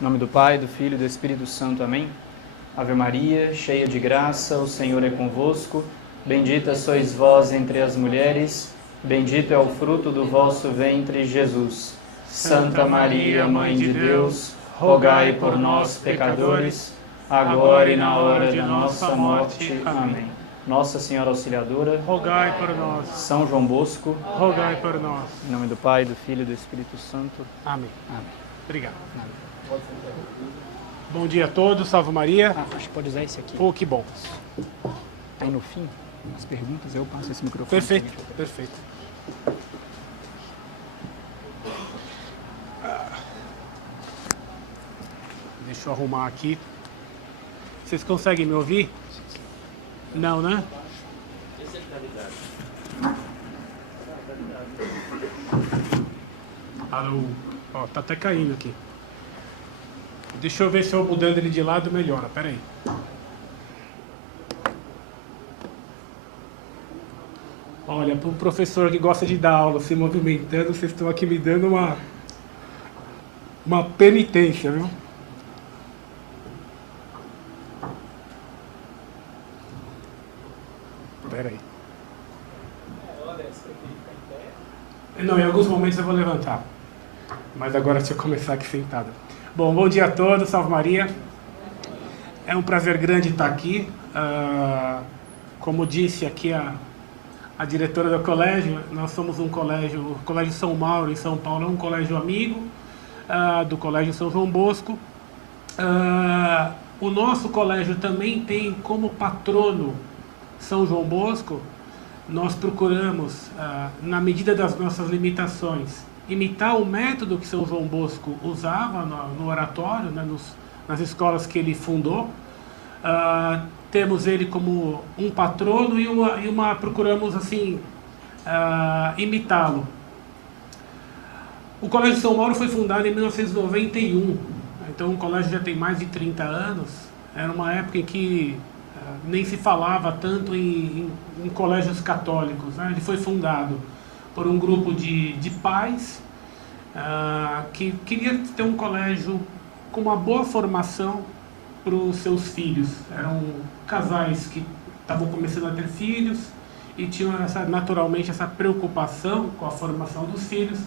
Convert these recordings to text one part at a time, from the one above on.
Em nome do Pai, do Filho e do Espírito Santo. Amém. Ave Maria, cheia de graça, o Senhor é convosco. Bendita sois vós entre as mulheres, bendito é o fruto do vosso ventre, Jesus. Santa Maria, Mãe de Deus, rogai por nós, pecadores, agora e na hora de nossa morte. Amém. Nossa Senhora Auxiliadora, rogai por nós. São João Bosco, rogai por nós. Em nome do Pai, do Filho e do Espírito Santo. Amém. Amém. Obrigado. Bom dia a todos, salve Maria. Acho que pode usar esse aqui. Oh, que bom. Aí no fim, as perguntas, eu passo esse microfone. Perfeito, perfeito. Deixa eu arrumar aqui. Vocês conseguem me ouvir? Não, né? Alô. Ó, tá até caindo aqui. Deixa eu ver se eu mudando ele de lado melhora. Pera aí. Olha, para um professor que gosta de dar aula se movimentando, vocês estão aqui me dando uma penitência, viu? Pera aí. Não, em alguns momentos eu vou levantar. Mas agora deixa eu começar aqui sentado. Bom dia a todos, salve Maria. É um prazer grande estar aqui. Como disse aqui a diretora do colégio, nós somos um colégio, o Colégio São Mauro, em São Paulo, é um colégio amigo do Colégio São João Bosco. O nosso colégio também tem como patrono São João Bosco. Nós procuramos, na medida das nossas limitações, imitar o método que São João Bosco usava no oratório, né, nas escolas que ele fundou. Temos ele como um patrono e procuramos assim imitá-lo. O Colégio São Mauro foi fundado em 1991, então o colégio já tem mais de 30 anos. Era uma época em que nem se falava tanto em colégios católicos, né? Ele foi fundado por um grupo de pais que queria ter um colégio com uma boa formação para os seus filhos. Eram casais que estavam começando a ter filhos e tinham naturalmente essa preocupação com a formação dos filhos.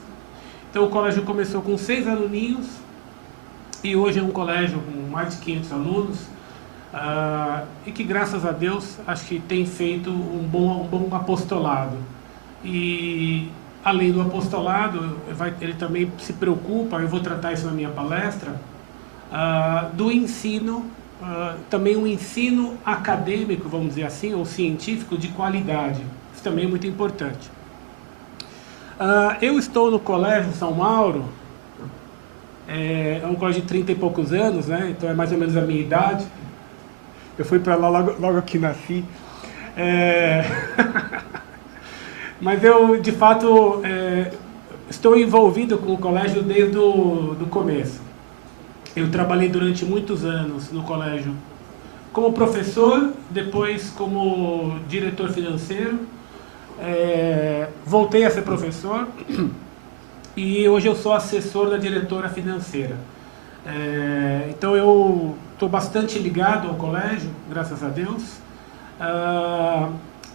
Então o colégio começou com 6 aluninhos e hoje é um colégio com mais de 500 alunos e que, graças a Deus, acho que tem feito um bom apostolado. E além do apostolado, ele também se preocupa, eu vou tratar isso na minha palestra, do ensino, também um ensino acadêmico, vamos dizer assim, ou científico de qualidade. Isso também é muito importante. Eu estou no Colégio São Mauro, é um colégio de 30 e poucos anos, né? Então é mais ou menos a minha idade. Eu fui para lá logo que nasci. Mas eu, de fato, estou envolvido com o colégio desde o começo. Eu trabalhei durante muitos anos no colégio como professor, depois como diretor financeiro. Voltei a ser professor e hoje eu sou assessor da diretora financeira. Então eu estou bastante ligado ao colégio, graças a Deus.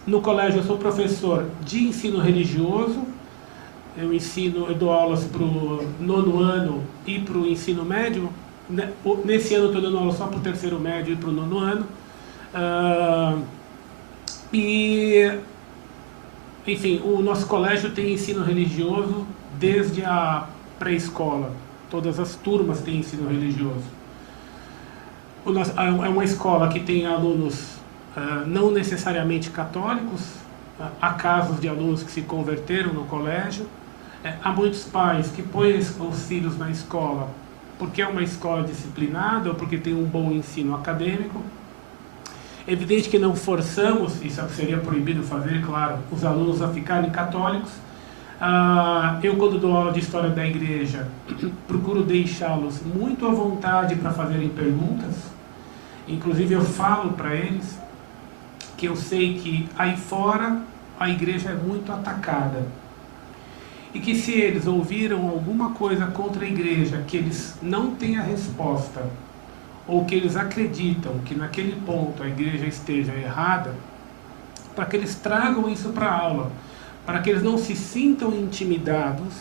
No colégio eu sou professor de ensino religioso. Eu dou aulas para o 9º ano e para o ensino médio. Nesse ano eu estou dando aula só para o 3º médio e para o 9º ano. Enfim, o nosso colégio tem ensino religioso desde a pré-escola. Todas as turmas têm ensino religioso. É uma escola que tem alunos não necessariamente católicos. Há casos de alunos que se converteram no colégio. Há muitos pais que põem os filhos na escola porque é uma escola disciplinada ou porque tem um bom ensino acadêmico. É evidente que não forçamos, isso seria proibido fazer, claro, os alunos a ficarem católicos. Eu, quando dou aula de História da Igreja, procuro deixá-los muito à vontade para fazerem perguntas. Inclusive eu falo para eles que eu sei que aí fora a igreja é muito atacada. e que se eles ouviram alguma coisa contra a igreja que eles não têm a resposta, ou que eles acreditam que naquele ponto a igreja esteja errada, para que eles tragam isso para a aula, para que eles não se sintam intimidados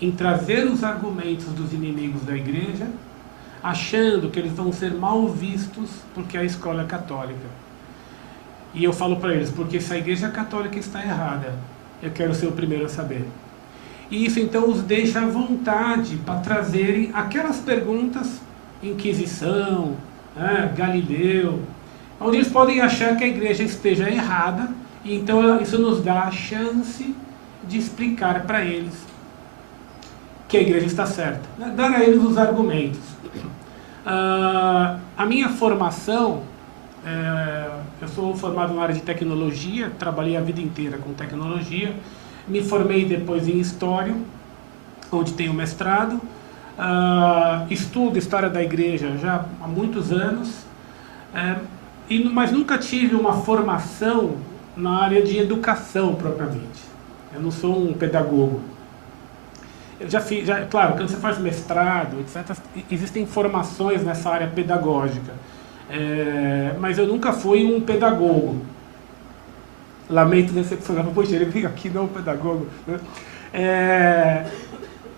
em trazer os argumentos dos inimigos da igreja, achando que eles vão ser mal vistos porque a escola é católica. E eu falo para eles, porque se a igreja católica está errada, eu quero ser o primeiro a saber. E isso então os deixa à vontade para trazerem aquelas perguntas, Inquisição, Galileu, onde eles podem achar que a igreja esteja errada, e então isso nos dá a chance de explicar para eles que a igreja está certa, dar a eles os argumentos. A minha formação, eu sou formado na área de tecnologia, trabalhei a vida inteira com tecnologia, me formei depois em História, onde tenho mestrado, estudo História da Igreja já há muitos anos, mas nunca tive uma formação na área de educação propriamente. Eu não sou um pedagogo. Eu já fiz, claro, quando você faz mestrado, etc., existem formações nessa área pedagógica, mas eu nunca fui um pedagogo. Lamento decepcionar, poxa, ele vem aqui não pedagogo, né?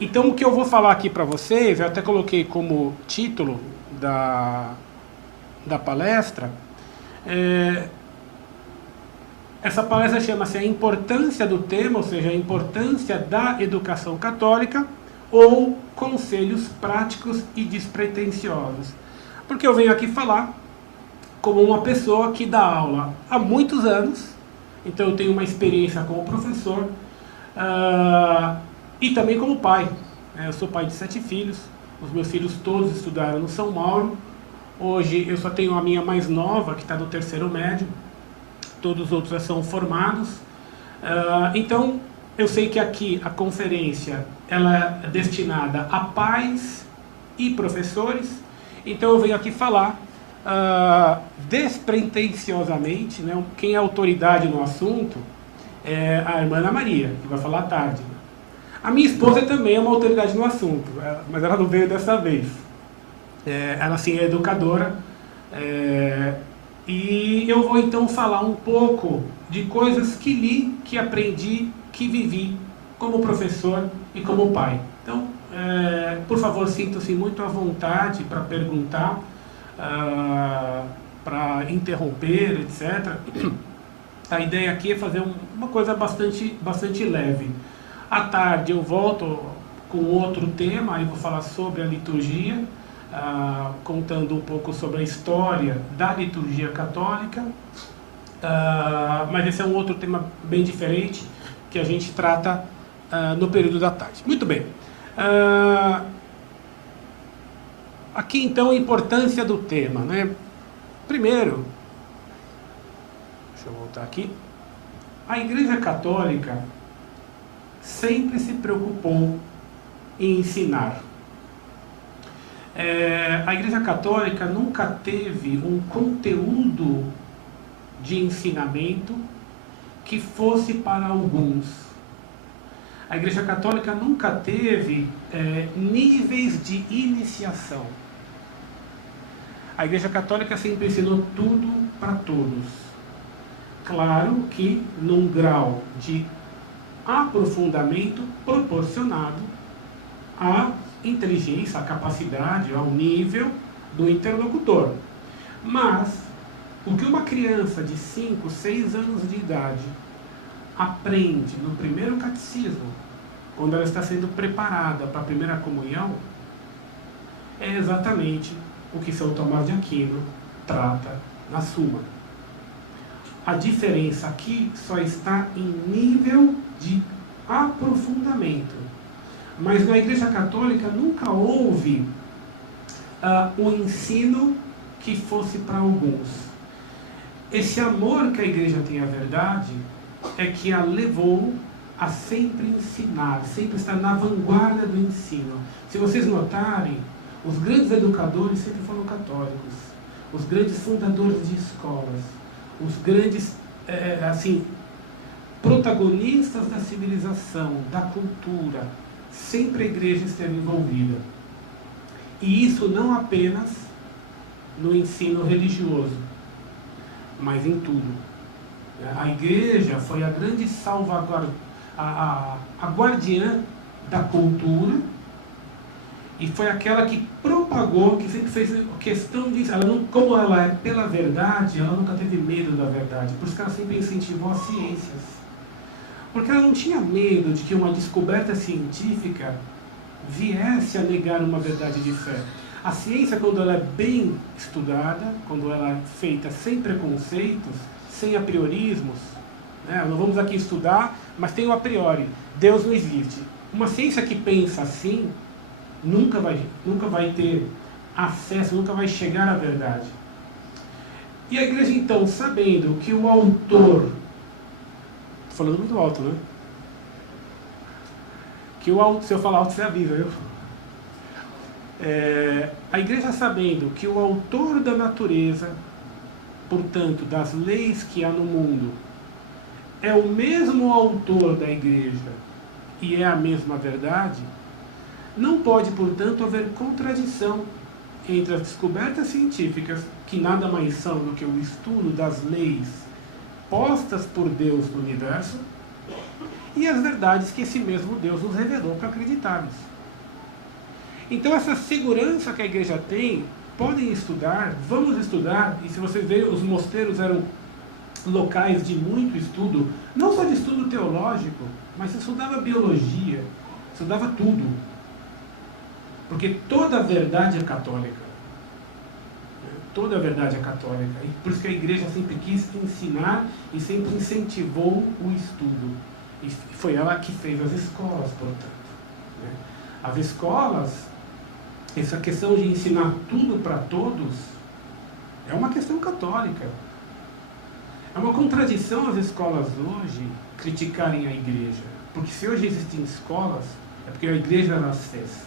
Então o que eu vou falar aqui para vocês, eu até coloquei como título da palestra, essa palestra chama-se A Importância do Tema, ou seja, a importância da educação católica, ou Conselhos Práticos e Despretensiosos. Porque eu venho aqui falar como uma pessoa que dá aula há muitos anos, então eu tenho uma experiência como professor, e também como pai. Eu sou pai de 7 filhos, os meus filhos todos estudaram no São Mauro. Hoje eu só tenho a minha mais nova, que está no 3º médio, todos os outros já são formados. Então eu sei que aqui a conferência ela é destinada a pais e professores, então eu venho aqui falar despretensiosamente, né? Quem é autoridade no assunto é a irmã Ana Maria, que vai falar à tarde. A minha esposa também é uma autoridade no assunto, mas ela não veio dessa vez. Ela sim é educadora, e eu vou então falar um pouco de coisas que li, que aprendi, que vivi como professor e como pai. Então, por favor, sintam-se muito à vontade para perguntar, para interromper, etc. A ideia aqui é fazer uma coisa bastante leve. À tarde eu volto com outro tema, aí vou falar sobre a liturgia, contando um pouco sobre a história da liturgia católica, mas esse é um outro tema bem diferente que a gente trata no período da tarde. Muito bem. Aqui então a importância do tema, né? Primeiro, deixa eu voltar aqui. A Igreja Católica sempre se preocupou em ensinar. A Igreja Católica nunca teve um conteúdo de ensinamento que fosse para alguns. A Igreja Católica nunca teve níveis de iniciação. A Igreja Católica sempre ensinou tudo para todos. Claro que num grau de aprofundamento proporcionado à inteligência, à capacidade, ao nível do interlocutor. Mas o que uma criança de 5, 6 anos de idade aprende no primeiro catecismo, quando ela está sendo preparada para a primeira comunhão, é exatamente o que São Tomás de Aquino trata na Suma. A diferença aqui só está em nível de aprofundamento. Mas na Igreja Católica nunca houve um ensino que fosse para alguns. Esse amor que a Igreja tem à verdade é que a levou a sempre ensinar, sempre estar na vanguarda do ensino. Se vocês notarem, os grandes educadores sempre foram católicos, os grandes fundadores de escolas, os grandes, protagonistas da civilização, da cultura, sempre a igreja esteve envolvida. E isso não apenas no ensino religioso, mas em tudo. A igreja foi a grande salvaguarda, a guardiã da cultura, e foi aquela que propagou, que sempre fez questão disso. Como ela é pela verdade, ela nunca teve medo da verdade, por isso que ela sempre incentivou as ciências. Porque ela não tinha medo de que uma descoberta científica viesse a negar uma verdade de fé. A ciência, quando ela é bem estudada, quando ela é feita sem preconceitos, sem apriorismos, né? Não vamos aqui estudar, mas tem o a priori. Deus não existe. Uma ciência que pensa assim, nunca vai ter acesso, nunca vai chegar à verdade. E a igreja, então, sabendo que o autor... Estou falando muito alto, né? Se eu falar alto, você avisa, viu? A igreja, sabendo que o autor da natureza, portanto, das leis que há no mundo, é o mesmo autor da igreja e é a mesma verdade, não pode, portanto, haver contradição entre as descobertas científicas, que nada mais são do que o estudo das leis postas por Deus no universo, e as verdades que esse mesmo Deus nos revelou para acreditarmos. Então essa segurança que a igreja tem, podem estudar, vamos estudar, e se vocês verem, os mosteiros eram locais de muito estudo, não só de estudo teológico, mas se estudava biologia, estudava tudo. Porque toda a verdade é católica. Toda a verdade é católica. E por isso que a igreja sempre quis ensinar e sempre incentivou o estudo. E foi ela que fez as escolas, portanto. As escolas, essa questão de ensinar tudo para todos, é uma questão católica. É uma contradição as escolas hoje criticarem a igreja. Porque se hoje existem escolas, é porque a igreja as fez.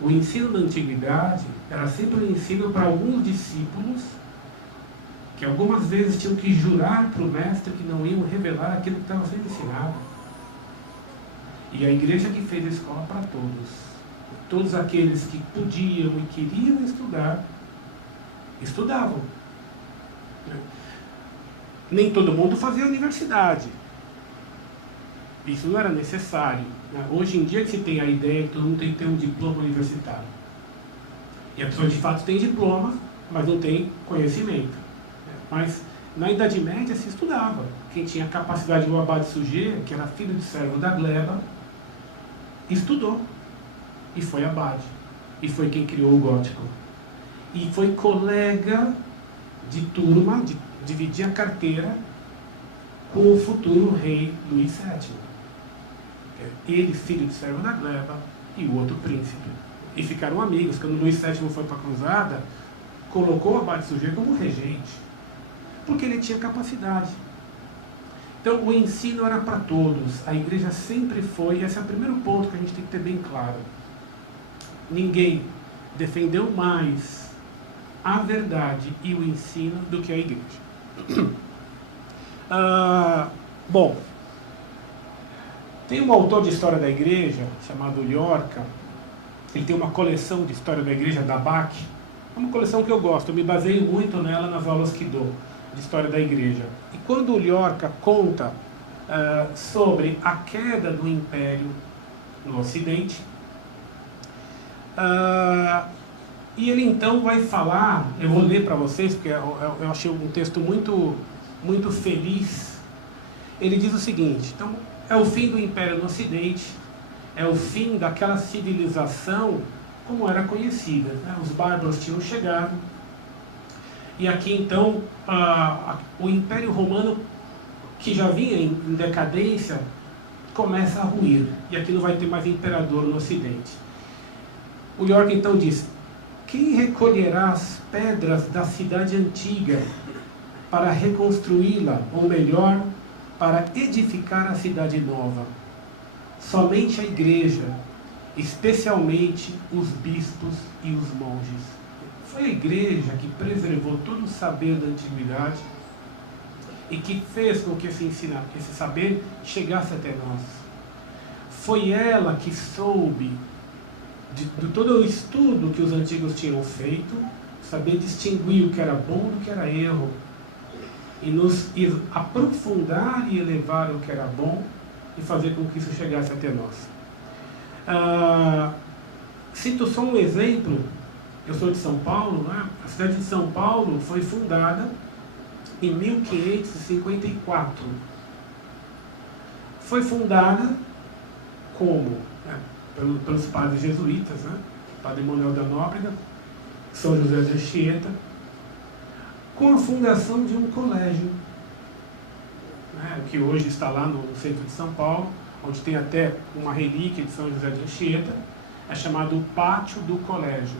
O ensino da antiguidade era sempre um ensino para alguns discípulos que algumas vezes tinham que jurar para o mestre que não iam revelar aquilo que estava sendo ensinado. E a igreja que fez a escola para todos. Todos aqueles que podiam e queriam estudar, estudavam. Nem todo mundo fazia universidade. Isso não era necessário. Hoje em dia que se tem a ideia que todo mundo tem que ter um diploma universitário. E a pessoa de fato tem diploma, mas não tem conhecimento. Mas na Idade Média se estudava. Quem tinha capacidade, o abade Suger, que era filho de servo da gleba, estudou. E foi abade. E foi quem criou o gótico. E foi colega de turma, de dividir a carteira com o futuro rei Luís VII. Ele, filho de servo da gleba, e o outro príncipe. E ficaram amigos. Quando Luís VII foi para a cruzada, colocou o abade Suger como regente, porque ele tinha capacidade. Então o ensino era para todos. A igreja sempre foi, esse é o primeiro ponto que a gente tem que ter bem claro. Ninguém defendeu mais a verdade e o ensino do que a igreja. Bom, tem um autor de história da igreja chamado Llorca. Ele tem uma coleção de história da igreja da BAC. É uma coleção que eu gosto, eu me baseio muito nela nas aulas que dou de história da igreja. E quando o Llorca conta sobre a queda do império no Ocidente, e ele então vai falar, eu vou ler para vocês, porque eu achei um texto muito, muito feliz. Ele diz o seguinte: então, é o fim do império no Ocidente, é o fim daquela civilização como era conhecida, né? Os bárbaros tinham chegado, e aqui então o Império Romano, que já vinha em decadência, começa a ruir, e aqui não vai ter mais imperador no Ocidente. O Llorca então diz: quem recolherá as pedras da cidade antiga para reconstruí-la, ou melhor, para edificar a cidade nova? Somente a igreja, especialmente os bispos e os monges. Foi a igreja que preservou todo o saber da antiguidade e que fez com que esse saber chegasse até nós. Foi ela que soube de todo o estudo que os antigos tinham feito, saber distinguir o que era bom do que era erro, e nos aprofundar e elevar o que era bom e fazer com que isso chegasse até nós. Cito só um exemplo. Eu sou de São Paulo, né? A cidade de São Paulo foi fundada em 1554. Foi fundada como? Pelos padres jesuítas, né? Padre Manuel da Nóbrega, São José de Anchieta, com a fundação de um colégio, né? Que hoje está lá no centro de São Paulo, onde tem até uma relíquia de São José de Anchieta, é chamado o Pátio do Colégio.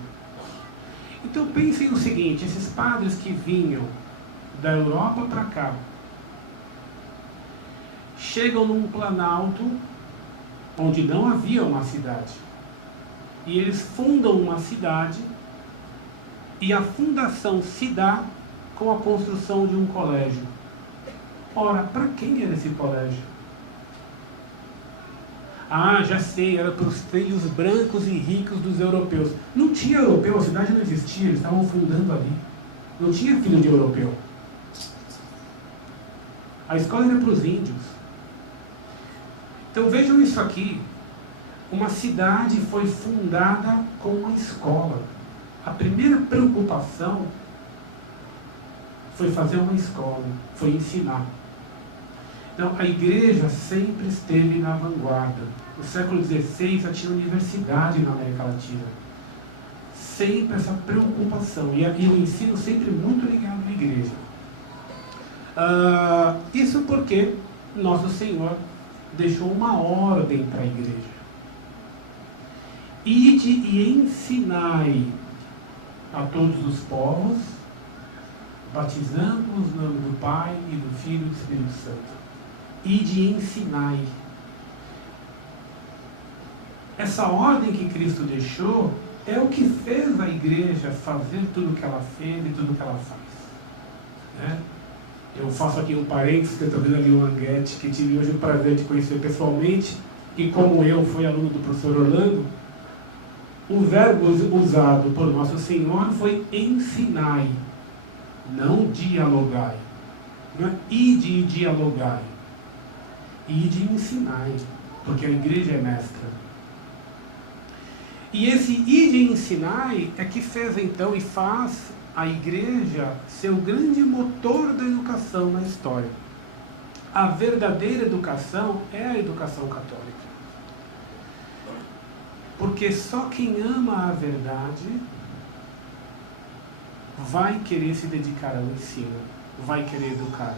Então pensem o seguinte, esses padres que vinham da Europa para cá, chegam num planalto onde não havia uma cidade, e eles fundam uma cidade, e a fundação se dá com a construção de um colégio. Ora, para quem era esse colégio? Já sei, era para os filhos brancos e ricos dos europeus. Não tinha europeu, a cidade não existia, eles estavam fundando ali. Não tinha filho de europeu. A escola era para os índios. Então vejam isso aqui. Uma cidade foi fundada com uma escola. A primeira preocupação foi fazer uma escola, foi ensinar. Então, a igreja sempre esteve na vanguarda. No século XVI já tinha universidade na América Latina. Sempre essa preocupação. E o ensino sempre muito ligado à igreja. Isso porque Nosso Senhor deixou uma ordem para a igreja. Ide e ensinai a todos os povos, batizando-os no nome do Pai e do Filho e do Espírito Santo. Ide e ensinai. Essa ordem que Cristo deixou é o que fez a igreja fazer tudo o que ela fez e tudo o que ela faz. Né? Eu faço aqui um parênteses, que eu estou vendo ali o Anguete, que tive hoje o prazer de conhecer pessoalmente, e como eu fui aluno do professor Orlando, o verbo usado por Nosso Senhor foi ensinai, não dialogai. Não é ide e dialogai. Ide e ensinai, porque a igreja é mestra. E esse ide e ensinai é que fez então e faz a igreja ser o grande motor da educação na história. A verdadeira educação é a educação católica. Porque só quem ama a verdade vai querer se dedicar ao ensino, vai querer educar.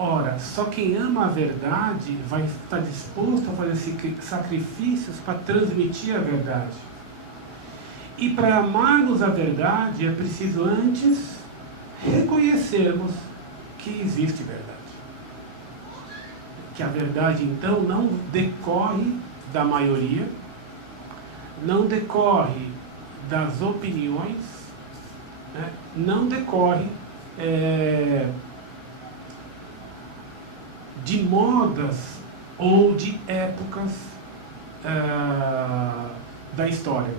Ora, só quem ama a verdade vai estar disposto a fazer sacrifícios para transmitir a verdade. E para amarmos a verdade é preciso antes reconhecermos que existe verdade. Que a verdade então não decorre da maioria, não decorre das opiniões, né? Não decorre de modas ou de épocas da história.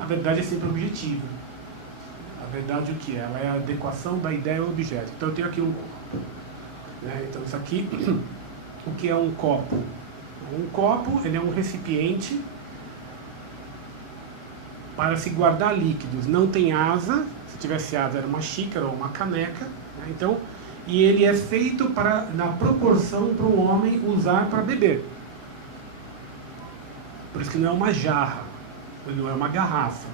A verdade é sempre objetiva. A verdade o que é? Ela é a adequação da ideia ao objeto. Então eu tenho aqui um copo. Né? Então isso aqui, o que é um copo? Um copo, ele é um recipiente para se guardar líquidos. Não tem asa. Se tivesse asa era uma xícara ou uma caneca. Né? Então, e ele é feito na proporção para um homem usar para beber. Por isso que não é uma jarra, não é uma garrafa.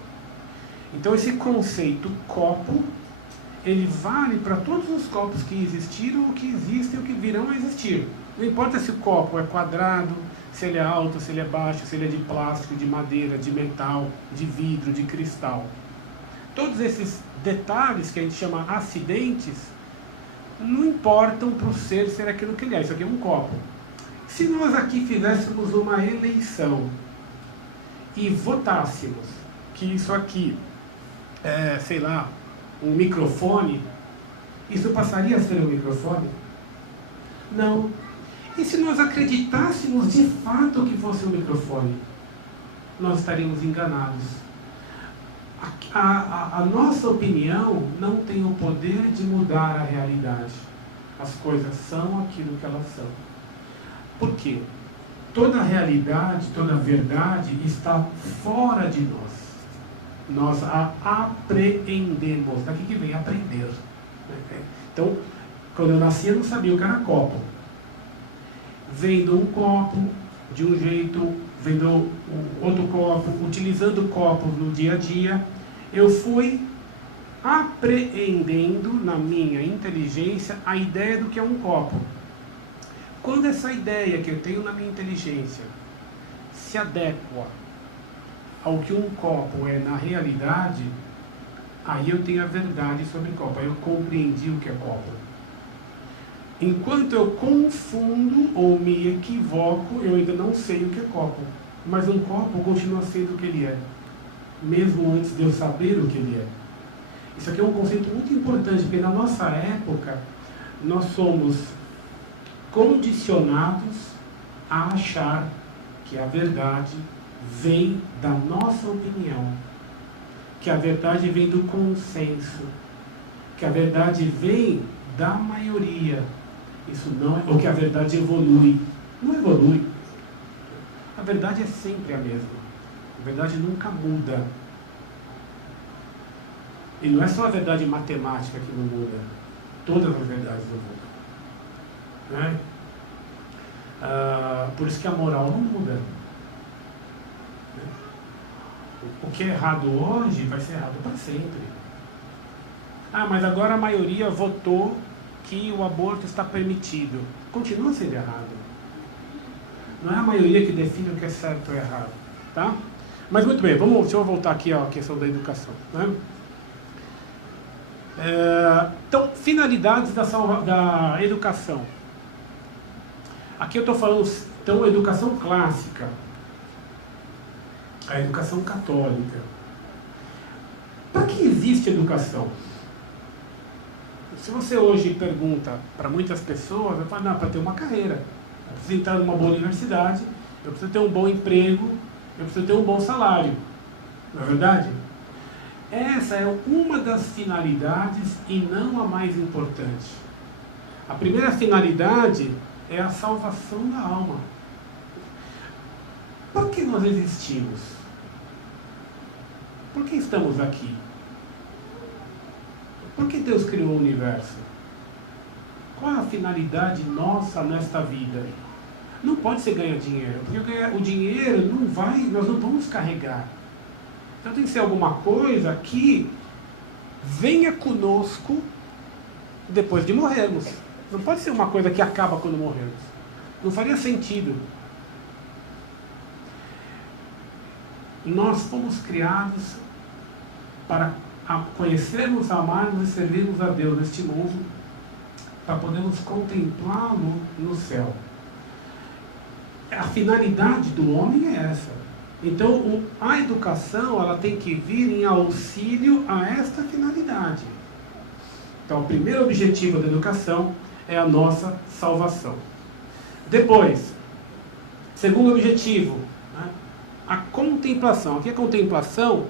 Então esse conceito copo, ele vale para todos os copos que existiram, ou que existem, ou que virão a existir. Não importa se o copo é quadrado, se ele é alto, se ele é baixo, se ele é de plástico, de madeira, de metal, de vidro, de cristal. Todos esses detalhes que a gente chama acidentes não importam para o ser aquilo que ele é. Isso aqui é um copo. Se nós aqui fizéssemos uma eleição e votássemos que isso aqui é, sei lá, um microfone, isso passaria a ser um microfone? Não. E se nós acreditássemos de fato que fosse um microfone? Nós estaríamos enganados. A nossa opinião não tem o poder de mudar a realidade. As coisas são aquilo que elas são. Por quê? Toda a realidade, toda a verdade está fora de nós. Nós a apreendemos. Daqui que vem aprender. Então, quando eu nasci, eu não sabia o que era copo. Vendo um copo de um jeito, vendo outro copo, utilizando copos no dia a dia, eu fui apreendendo na minha inteligência a ideia do que é um copo. Quando essa ideia que eu tenho na minha inteligência se adequa ao que um copo é na realidade, aí eu tenho a verdade sobre copo, aí eu compreendi o que é copo. Enquanto eu confundo ou me equivoco, eu ainda não sei o que é copo. Mas um copo continua sendo o que ele é, mesmo antes de eu saber o que ele é. Isso aqui é um conceito muito importante, porque na nossa época, nós somos condicionados a achar que a verdade vem da nossa opinião, que a verdade vem do consenso, que a verdade vem da maioria. Isso não é, ou que a verdade evolui. Não evolui. A verdade é sempre a mesma. A verdade nunca muda. E não é só a verdade matemática que não muda. Todas as verdades não mudam. Né? Por isso que a moral não muda. O que é errado hoje vai ser errado para sempre. Mas agora a maioria votou que o aborto está permitido. Continua sendo errado. Não é a maioria que define o que é certo ou errado. Tá? Mas muito bem, deixa eu voltar aqui à questão da educação. Né? Então, finalidades da educação. Aqui eu estou falando, então, educação clássica. A educação católica. Para que existe educação? Se você hoje pergunta para muitas pessoas, vai falar, para ter uma carreira. Eu preciso entrar numa boa universidade, eu preciso ter um bom emprego, eu preciso ter um bom salário. Não é verdade? Essa é uma das finalidades e não a mais importante. A primeira finalidade é a salvação da alma. Por que nós existimos? Por que estamos aqui? Por que Deus criou o universo? Qual é a finalidade nossa nesta vida? Não pode ser ganhar dinheiro, porque o dinheiro nós não vamos carregar. Então tem que ser alguma coisa que venha conosco depois de morrermos. Não pode ser uma coisa que acaba quando morrermos. Não faria sentido. Nós fomos criados para conhecermos, amarmos e servirmos a Deus neste mundo, para podermos contemplá-lo no céu. A finalidade do homem é essa. Então, a educação ela tem que vir em auxílio a esta finalidade. Então, o primeiro objetivo da educação é a nossa salvação. Depois, segundo objetivo, né, a contemplação. Aqui a contemplação,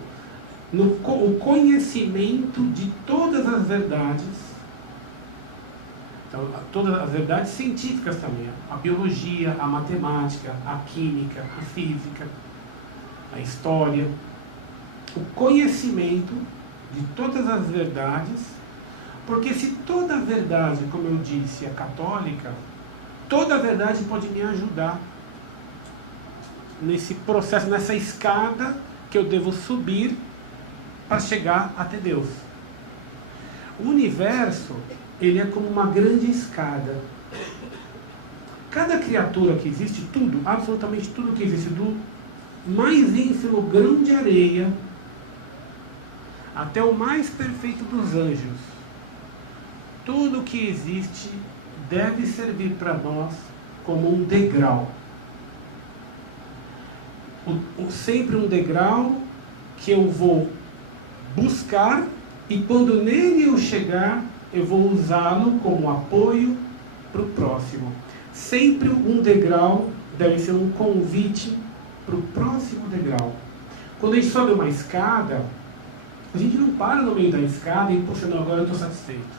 o conhecimento de todas as verdades. Então, todas as verdades científicas também. A biologia, a matemática, a química, a física, a história. O conhecimento de todas as verdades. Porque se toda a verdade, como eu disse, é católica, toda a verdade pode me ajudar nesse processo, nessa escada que eu devo subir para chegar até Deus. O universo, ele é como uma grande escada. Cada criatura que existe, tudo, absolutamente tudo que existe, do mais ínfimo grão de areia até o mais perfeito dos anjos, tudo que existe deve servir para nós como um degrau. Sempre um degrau que eu vou buscar, e quando nele eu chegar, eu vou usá-lo como apoio para o próximo. Sempre um degrau deve ser um convite para o próximo degrau. Quando a gente sobe uma escada, a gente não para no meio da escada e, poxa, não, agora eu estou satisfeito.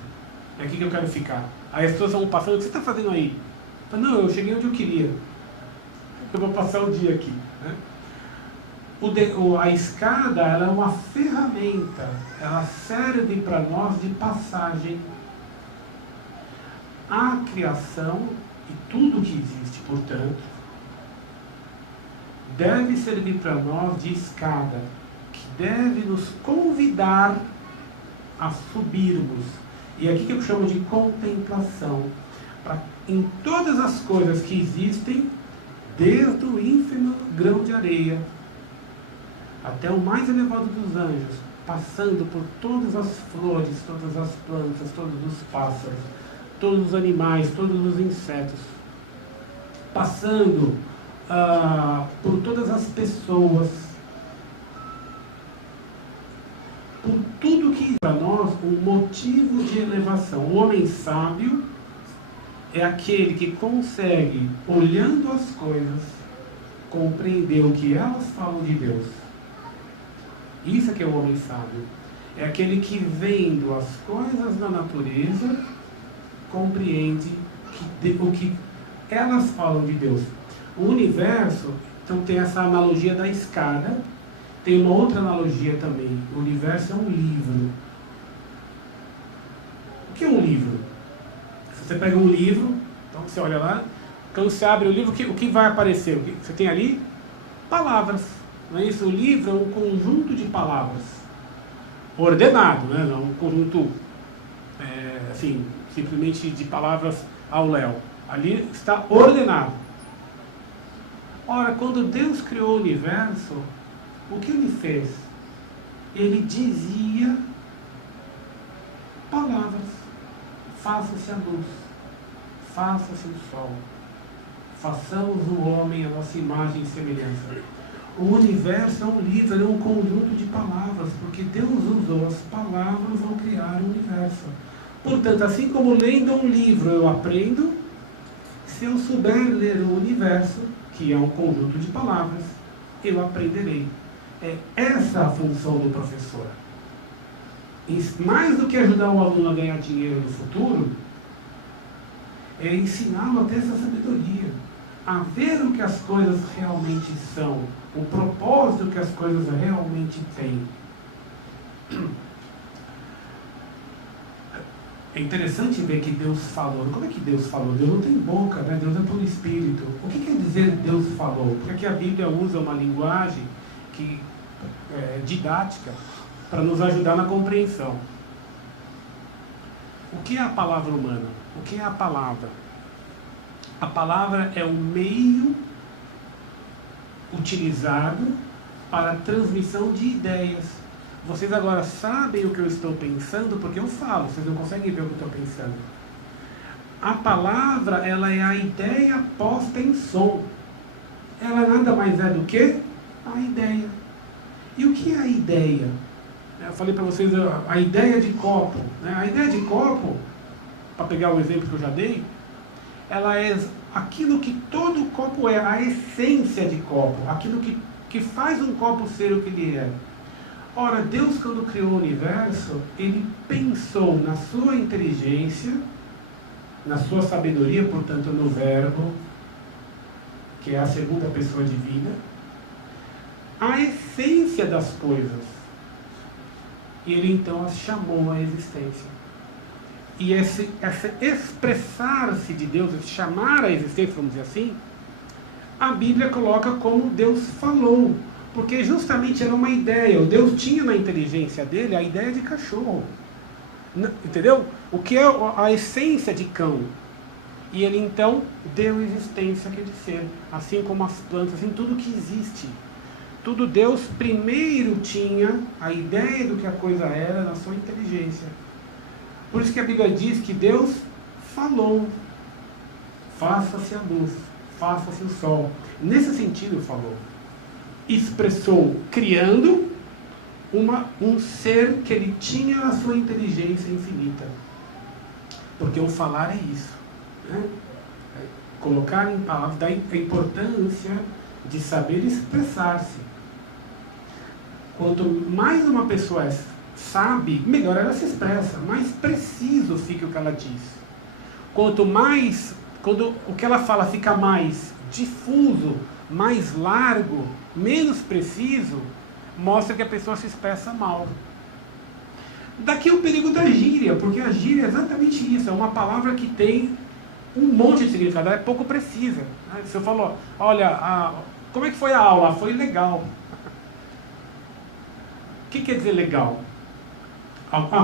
É aqui que eu quero ficar. Aí as pessoas vão passando, o que você está fazendo aí? Eu falo, não, eu cheguei onde eu queria. Eu vou passar o dia aqui. Né? A escada, ela é uma ferramenta. Ela serve para nós de passagem. A criação e tudo que existe, portanto, deve servir para nós de escada, que deve nos convidar a subirmos. E aqui que eu chamo de contemplação. Em todas as coisas que existem, desde o ínfimo grão de areia até o mais elevado dos anjos, passando por todas as flores, todas as plantas, todos os pássaros, todos os animais, todos os insetos, passando por todas as pessoas, por tudo que é para nós um motivo de elevação. O homem sábio é aquele que consegue, olhando as coisas, compreender o que elas falam de Deus. Isso é que é o homem sábio. É aquele que, vendo as coisas da natureza, compreende o que elas falam de Deus. O universo, então, tem essa analogia da escada. Tem uma outra analogia também. O universo é um livro. O que é um livro? Se você pega um livro, então você olha lá, quando você abre o livro, o que vai aparecer? O que você tem ali? Palavras. Não é isso? O livro é um conjunto de palavras. Ordenado, né? Não um conjunto, assim, simplesmente de palavras ao léu. Ali está ordenado. Ora, quando Deus criou o universo, o que Ele fez? Ele dizia palavras. Faça-se a luz, faça-se o sol, façamos o homem a nossa imagem e semelhança. O universo é um livro, é um conjunto de palavras, porque Deus usou as palavras ao criar o universo. Portanto, assim como lendo um livro eu aprendo, se eu souber ler o universo, que é um conjunto de palavras, eu aprenderei. É essa a função do professor. Mais do que ajudar o aluno a ganhar dinheiro no futuro, é ensiná-lo a ter essa sabedoria, a ver o que as coisas realmente são, o propósito que as coisas realmente têm. É interessante ver que Deus falou. Como é que Deus falou? Deus não tem boca, né? Deus é puro espírito. O que quer dizer Deus falou? Porque aqui a Bíblia usa uma linguagem que é didática para nos ajudar na compreensão. O que é a palavra humana? O que é a palavra? A palavra é um meio utilizado para a transmissão de ideias. Vocês agora sabem o que eu estou pensando porque eu falo, vocês não conseguem ver o que eu estou pensando. A palavra, ela é a ideia posta em som. Ela nada mais é do que a ideia. E o que é a ideia? Eu falei para vocês a ideia de copo. Né? A ideia de copo, para pegar o exemplo que eu já dei, ela é aquilo que todo copo é, a essência de copo, aquilo que faz um copo ser o que ele é. Ora, Deus, quando criou o universo, Ele pensou na sua inteligência, na sua sabedoria, portanto, no Verbo, que é a segunda pessoa divina, a essência das coisas. E Ele, então, as chamou à existência. E esse expressar-se de Deus, esse chamar à existência, vamos dizer assim, a Bíblia coloca como Deus falou. Porque justamente era uma ideia. O Deus tinha na inteligência dele a ideia de cachorro. Entendeu? O que é a essência de cão. E ele então deu existência àquele ser. Assim como as plantas, em tudo que existe. Tudo Deus primeiro tinha a ideia do que a coisa era na sua inteligência. Por isso que a Bíblia diz que Deus falou. Faça-se a luz, faça-se o sol. Nesse sentido falou. Expressou criando um ser que ele tinha na sua inteligência infinita. Porque o falar é isso, né? É colocar em palavras, da importância de saber expressar-se. Quanto mais uma pessoa sabe, melhor ela se expressa, mais preciso fica o que ela diz. Quanto mais, quando o que ela fala fica mais difuso, mais largo, menos preciso, mostra que a pessoa se expressa mal. Daqui o perigo da gíria, porque a gíria é exatamente isso, é uma palavra que tem um monte de significado, ela é pouco precisa. Se eu falo, olha, como é que foi a aula? Foi legal. O que quer dizer legal?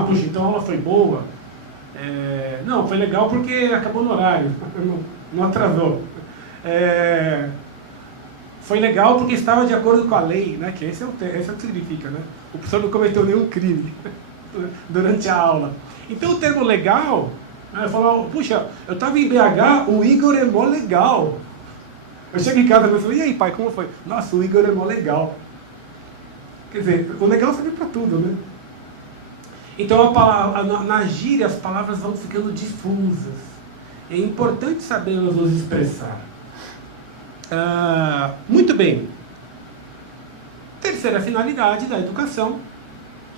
Puxa, então a aula foi boa? Não, foi legal porque acabou no horário, não atrasou. Foi legal porque estava de acordo com a lei, né? Que esse é o que significa, né? O professor não cometeu nenhum crime durante a aula. Então o termo legal, eu falo, puxa, eu estava em BH, o Igor é mó legal. Eu chego em casa e falo, e aí pai, como foi? Nossa, o Igor é mó legal. Quer dizer, o legal serve para tudo, né? Então na gíria as palavras vão ficando difusas. É importante sabermos nos expressar. Muito bem. Terceira finalidade da educação,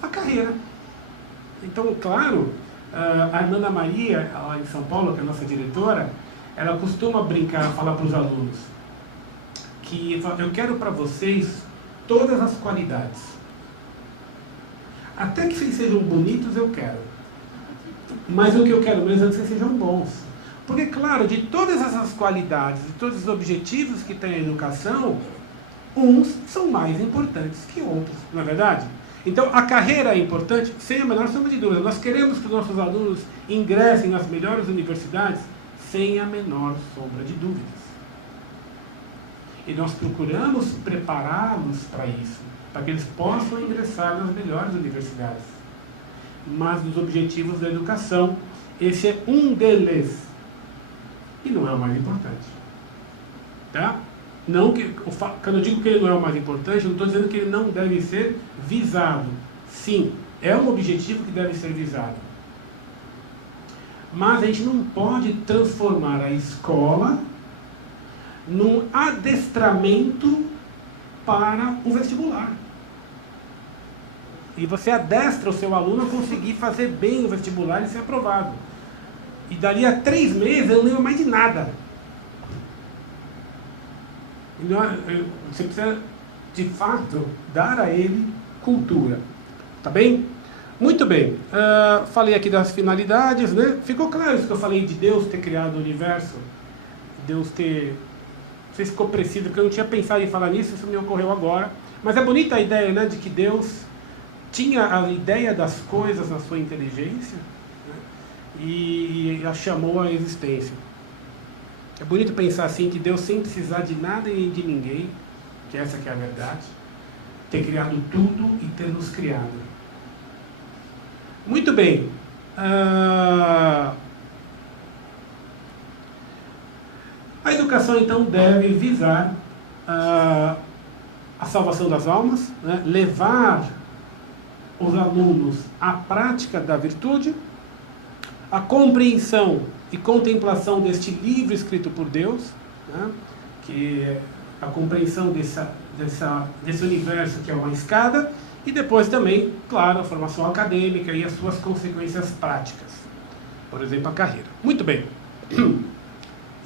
a carreira. Então, claro, a Ana Maria, lá em São Paulo, que é a nossa diretora, ela costuma brincar, falar para os alunos que eu quero para vocês todas as qualidades. Até que vocês sejam bonitos, eu quero. Mas o que eu quero mesmo é que vocês sejam bons. Porque, claro, de todas essas qualidades, de todos os objetivos que tem a educação, uns são mais importantes que outros, não é verdade? Então, a carreira é importante, sem a menor sombra de dúvida. Nós queremos que os nossos alunos ingressem nas melhores universidades, sem a menor sombra de dúvidas. E nós procuramos prepará-los para isso, para que eles possam ingressar nas melhores universidades. Mas dos objetivos da educação, esse é um deles. E não é o mais importante. Tá? Não que, quando eu digo que ele não é o mais importante, eu não estou dizendo que ele não deve ser visado. Sim, é um objetivo que deve ser visado. Mas a gente não pode transformar a escola num adestramento para o vestibular. E você adestra o seu aluno a conseguir fazer bem o vestibular e ser aprovado. E dali a 3 meses eu não lembro mais de nada. Você precisa, de fato, dar a ele cultura. Tá bem? Muito bem. Falei aqui das finalidades, né? Ficou claro isso que eu falei de Deus ter criado o universo? Deus ter... Não sei se ficou preciso, porque eu não tinha pensado em falar nisso, isso me ocorreu agora. Mas é bonita a ideia, né, de que Deus tinha a ideia das coisas na sua inteligência, né, e a chamou à existência. É bonito pensar assim, que Deus, sem precisar de nada e de ninguém, que essa que é a verdade, ter criado tudo e ter nos criado. Muito bem. A educação, então, deve visar a salvação das almas, né? Levar os alunos à prática da virtude, a compreensão e contemplação deste livro escrito por Deus, né? Que é a compreensão desse universo que é uma escada, e depois também, claro, a formação acadêmica e as suas consequências práticas. Por exemplo, a carreira. Muito bem.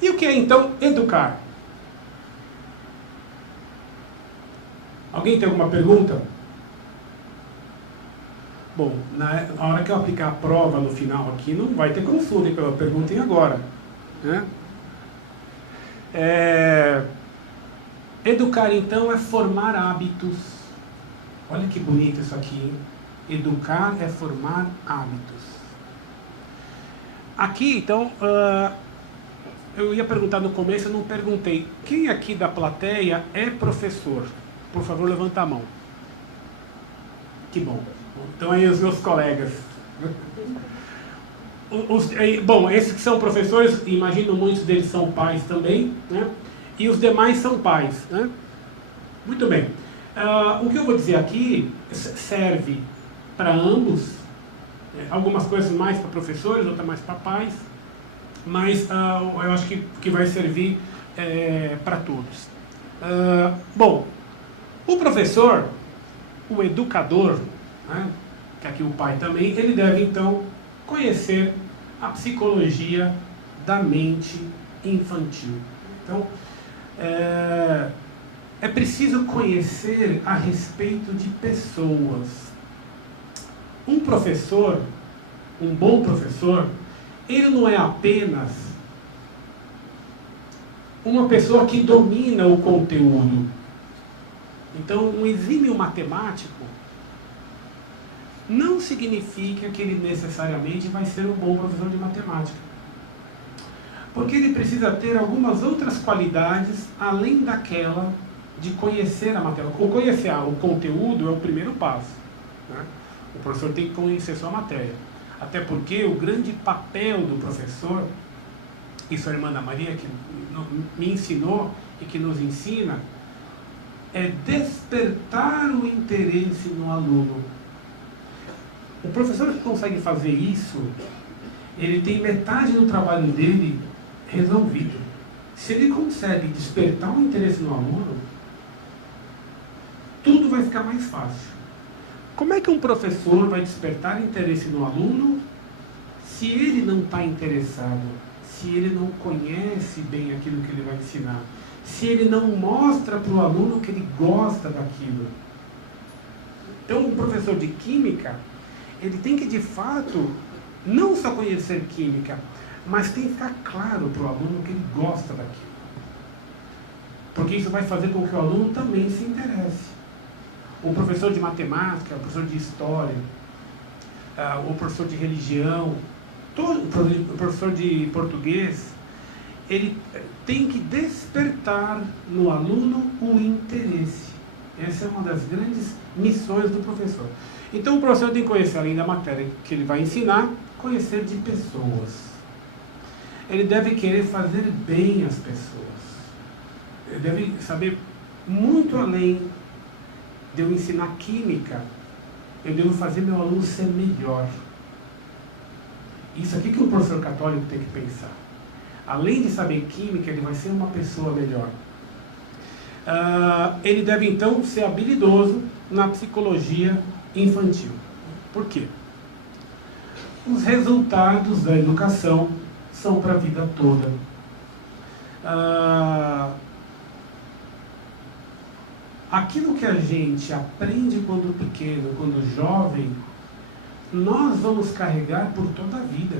E o que é, então, educar? Alguém tem alguma pergunta? Bom, na hora que eu aplicar a prova no final aqui, não vai ter consulta, pela perguntem agora. Né? Educar, então, é formar hábitos. Olha que bonito isso aqui, hein? Educar é formar hábitos. Aqui, então... eu ia perguntar no começo, eu não perguntei. Quem aqui da plateia é professor? Por favor, levanta a mão. Que bom. Então aí os meus colegas. Bom, esses que são professores, imagino muitos deles são pais também, né? E os demais são pais, né? Muito bem. O que eu vou dizer aqui serve para ambos, Algumas coisas mais para professores, outras mais para pais, mas eu acho que vai servir para todos. Bom, o professor, o educador, né, que aqui o pai também, ele deve então conhecer a psicologia da mente infantil. Então, é preciso conhecer a respeito de pessoas. Um professor, um bom professor, ele não é apenas uma pessoa que domina o conteúdo. Então, um exímio matemático não significa que ele necessariamente vai ser um bom professor de matemática. Porque ele precisa ter algumas outras qualidades além daquela de conhecer a matéria. Ou conhecer o conteúdo é o primeiro passo, né? O professor tem que conhecer sua matéria. Até porque o grande papel do professor, isso a irmã Ana Maria que me ensinou e que nos ensina, é despertar o interesse no aluno. O professor que consegue fazer isso, ele tem metade do trabalho dele resolvido. Se ele consegue despertar o interesse no aluno, tudo vai ficar mais fácil. Como é que um professor vai despertar interesse no aluno se ele não está interessado, se ele não conhece bem aquilo que ele vai ensinar, se ele não mostra para o aluno que ele gosta daquilo? Então, um professor de química, ele tem que, de fato, não só conhecer química, mas tem que ficar claro para o aluno que ele gosta daquilo. Porque isso vai fazer com que o aluno também se interesse. O professor de matemática, o professor de história, o professor de religião, o professor de português, ele tem que despertar no aluno o interesse. Essa é uma das grandes missões do professor. Então o professor tem que conhecer, além da matéria que ele vai ensinar, conhecer de pessoas. Ele deve querer fazer bem as pessoas. Ele deve saber muito além de eu ensinar química, eu devo fazer meu aluno ser melhor. Isso aqui que o professor católico tem que pensar. Além de saber química, ele vai ser uma pessoa melhor. Ele deve então ser habilidoso na psicologia infantil. Por quê? Os resultados da educação são para a vida toda. Aquilo que a gente aprende quando pequeno, quando jovem, nós vamos carregar por toda a vida.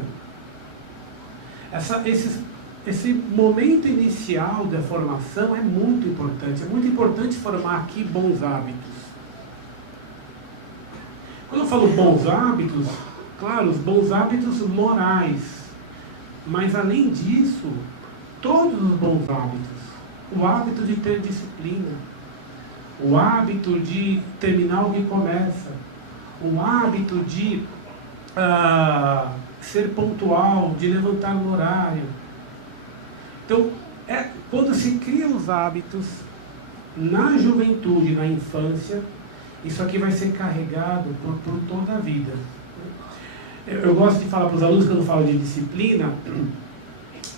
Esse momento inicial da formação é muito importante. É muito importante formar aqui bons hábitos. Quando eu falo bons hábitos, claro, os bons hábitos morais. Mas além disso, todos os bons hábitos. O hábito de ter disciplina. O hábito de terminar o que começa. O hábito de ser pontual, de levantar no horário. Então, quando se cria os hábitos na juventude, na infância, isso aqui vai ser carregado por toda a vida. Eu gosto de falar para os alunos, quando eu falo de disciplina,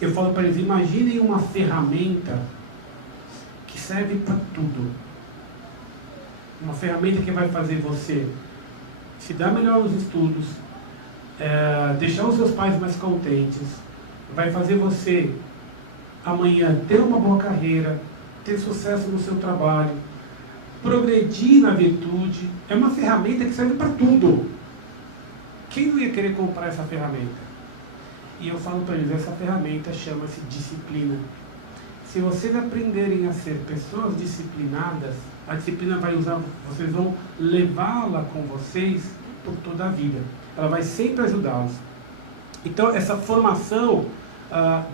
eu falo para eles, imaginem uma ferramenta que serve para tudo. Uma ferramenta que vai fazer você se dar melhor nos estudos, deixar os seus pais mais contentes, vai fazer você amanhã ter uma boa carreira, ter sucesso no seu trabalho, progredir na virtude. É uma ferramenta que serve para tudo. Quem não ia querer comprar essa ferramenta? E eu falo para eles, essa ferramenta chama-se disciplina. Se vocês aprenderem a ser pessoas disciplinadas, a disciplina vocês vão levá-la com vocês por toda a vida. Ela vai sempre ajudá-los. Então, essa formação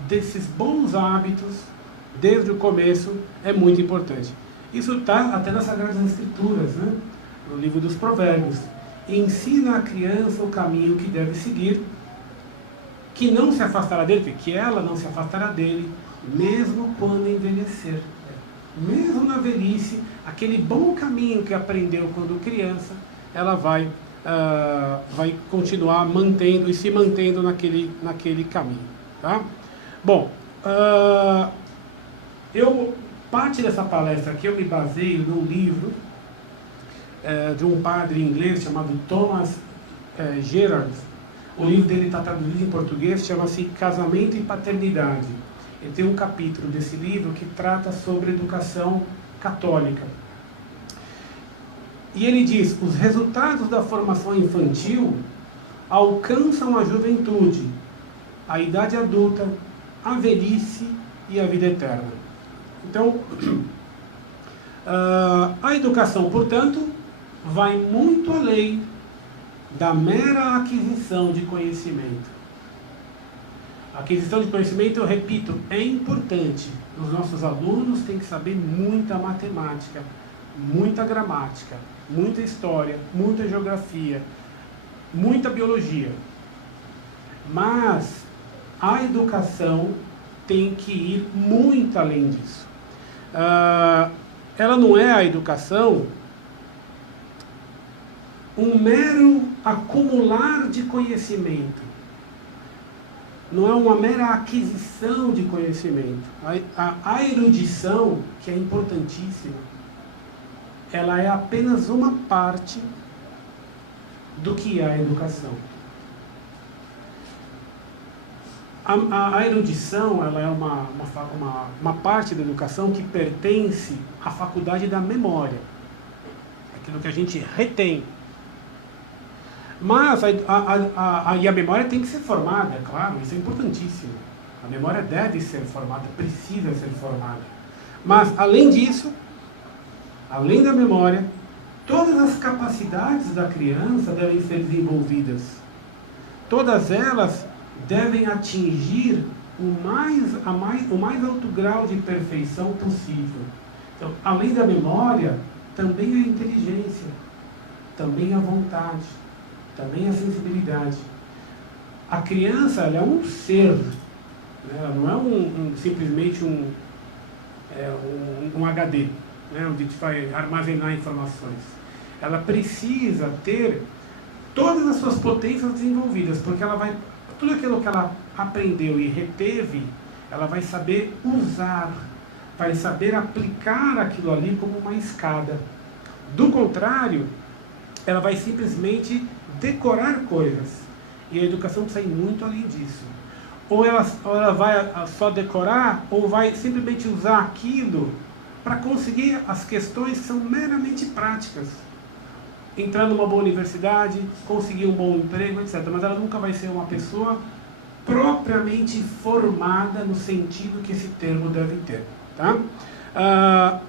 desses bons hábitos, desde o começo, é muito importante. Isso está até nas Sagradas Escrituras, né? No livro dos Provérbios. Ensina a criança o caminho que deve seguir, que não se afastará dele, que ela não se afastará dele, mesmo quando envelhecer. Mesmo na velhice, aquele bom caminho que aprendeu quando criança, ela vai vai continuar mantendo e se mantendo naquele caminho. Tá? Bom, parte dessa palestra aqui eu me baseio num livro de um padre inglês chamado Thomas Gerard. O livro dele está traduzido em português, chama-se Casamento e Paternidade. Ele tem um capítulo desse livro que trata sobre educação católica. E ele diz: os resultados da formação infantil alcançam a juventude, a idade adulta, a velhice e a vida eterna. Então, a educação, portanto, vai muito além da mera aquisição de conhecimento. A aquisição de conhecimento, eu repito, é importante. Os nossos alunos têm que saber muita matemática, muita gramática, muita história, muita geografia, muita biologia. Mas a educação tem que ir muito além disso. Ela não é, a educação, um mero acumular de conhecimento. Não é uma mera aquisição de conhecimento. A erudição, que é importantíssima, ela é apenas uma parte do que é a educação. A erudição, ela é uma parte da educação que pertence à faculdade da memória, aquilo que a gente retém. Mas e a memória tem que ser formada, é claro, isso é importantíssimo. A memória deve ser formada, precisa ser formada. Mas, além disso, além da memória, todas as capacidades da criança devem ser desenvolvidas. Todas elas devem atingir o mais alto grau de perfeição possível. Então, além da memória, também a inteligência, também a vontade, também a sensibilidade. A criança, ela é um ser, né? Ela não é simplesmente um HD, né? Onde a gente vai armazenar informações. Ela precisa ter todas as suas potências desenvolvidas, porque tudo aquilo que ela aprendeu e reteve, ela vai saber usar, vai saber aplicar aquilo ali como uma escada. Do contrário, ela vai simplesmente decorar coisas. E a educação precisa ir muito além disso. Ou ela vai só decorar, ou vai simplesmente usar aquilo para conseguir as questões que são meramente práticas. Entrar numa boa universidade, conseguir um bom emprego, etc. Mas ela nunca vai ser uma pessoa propriamente formada no sentido que esse termo deve ter. Tá?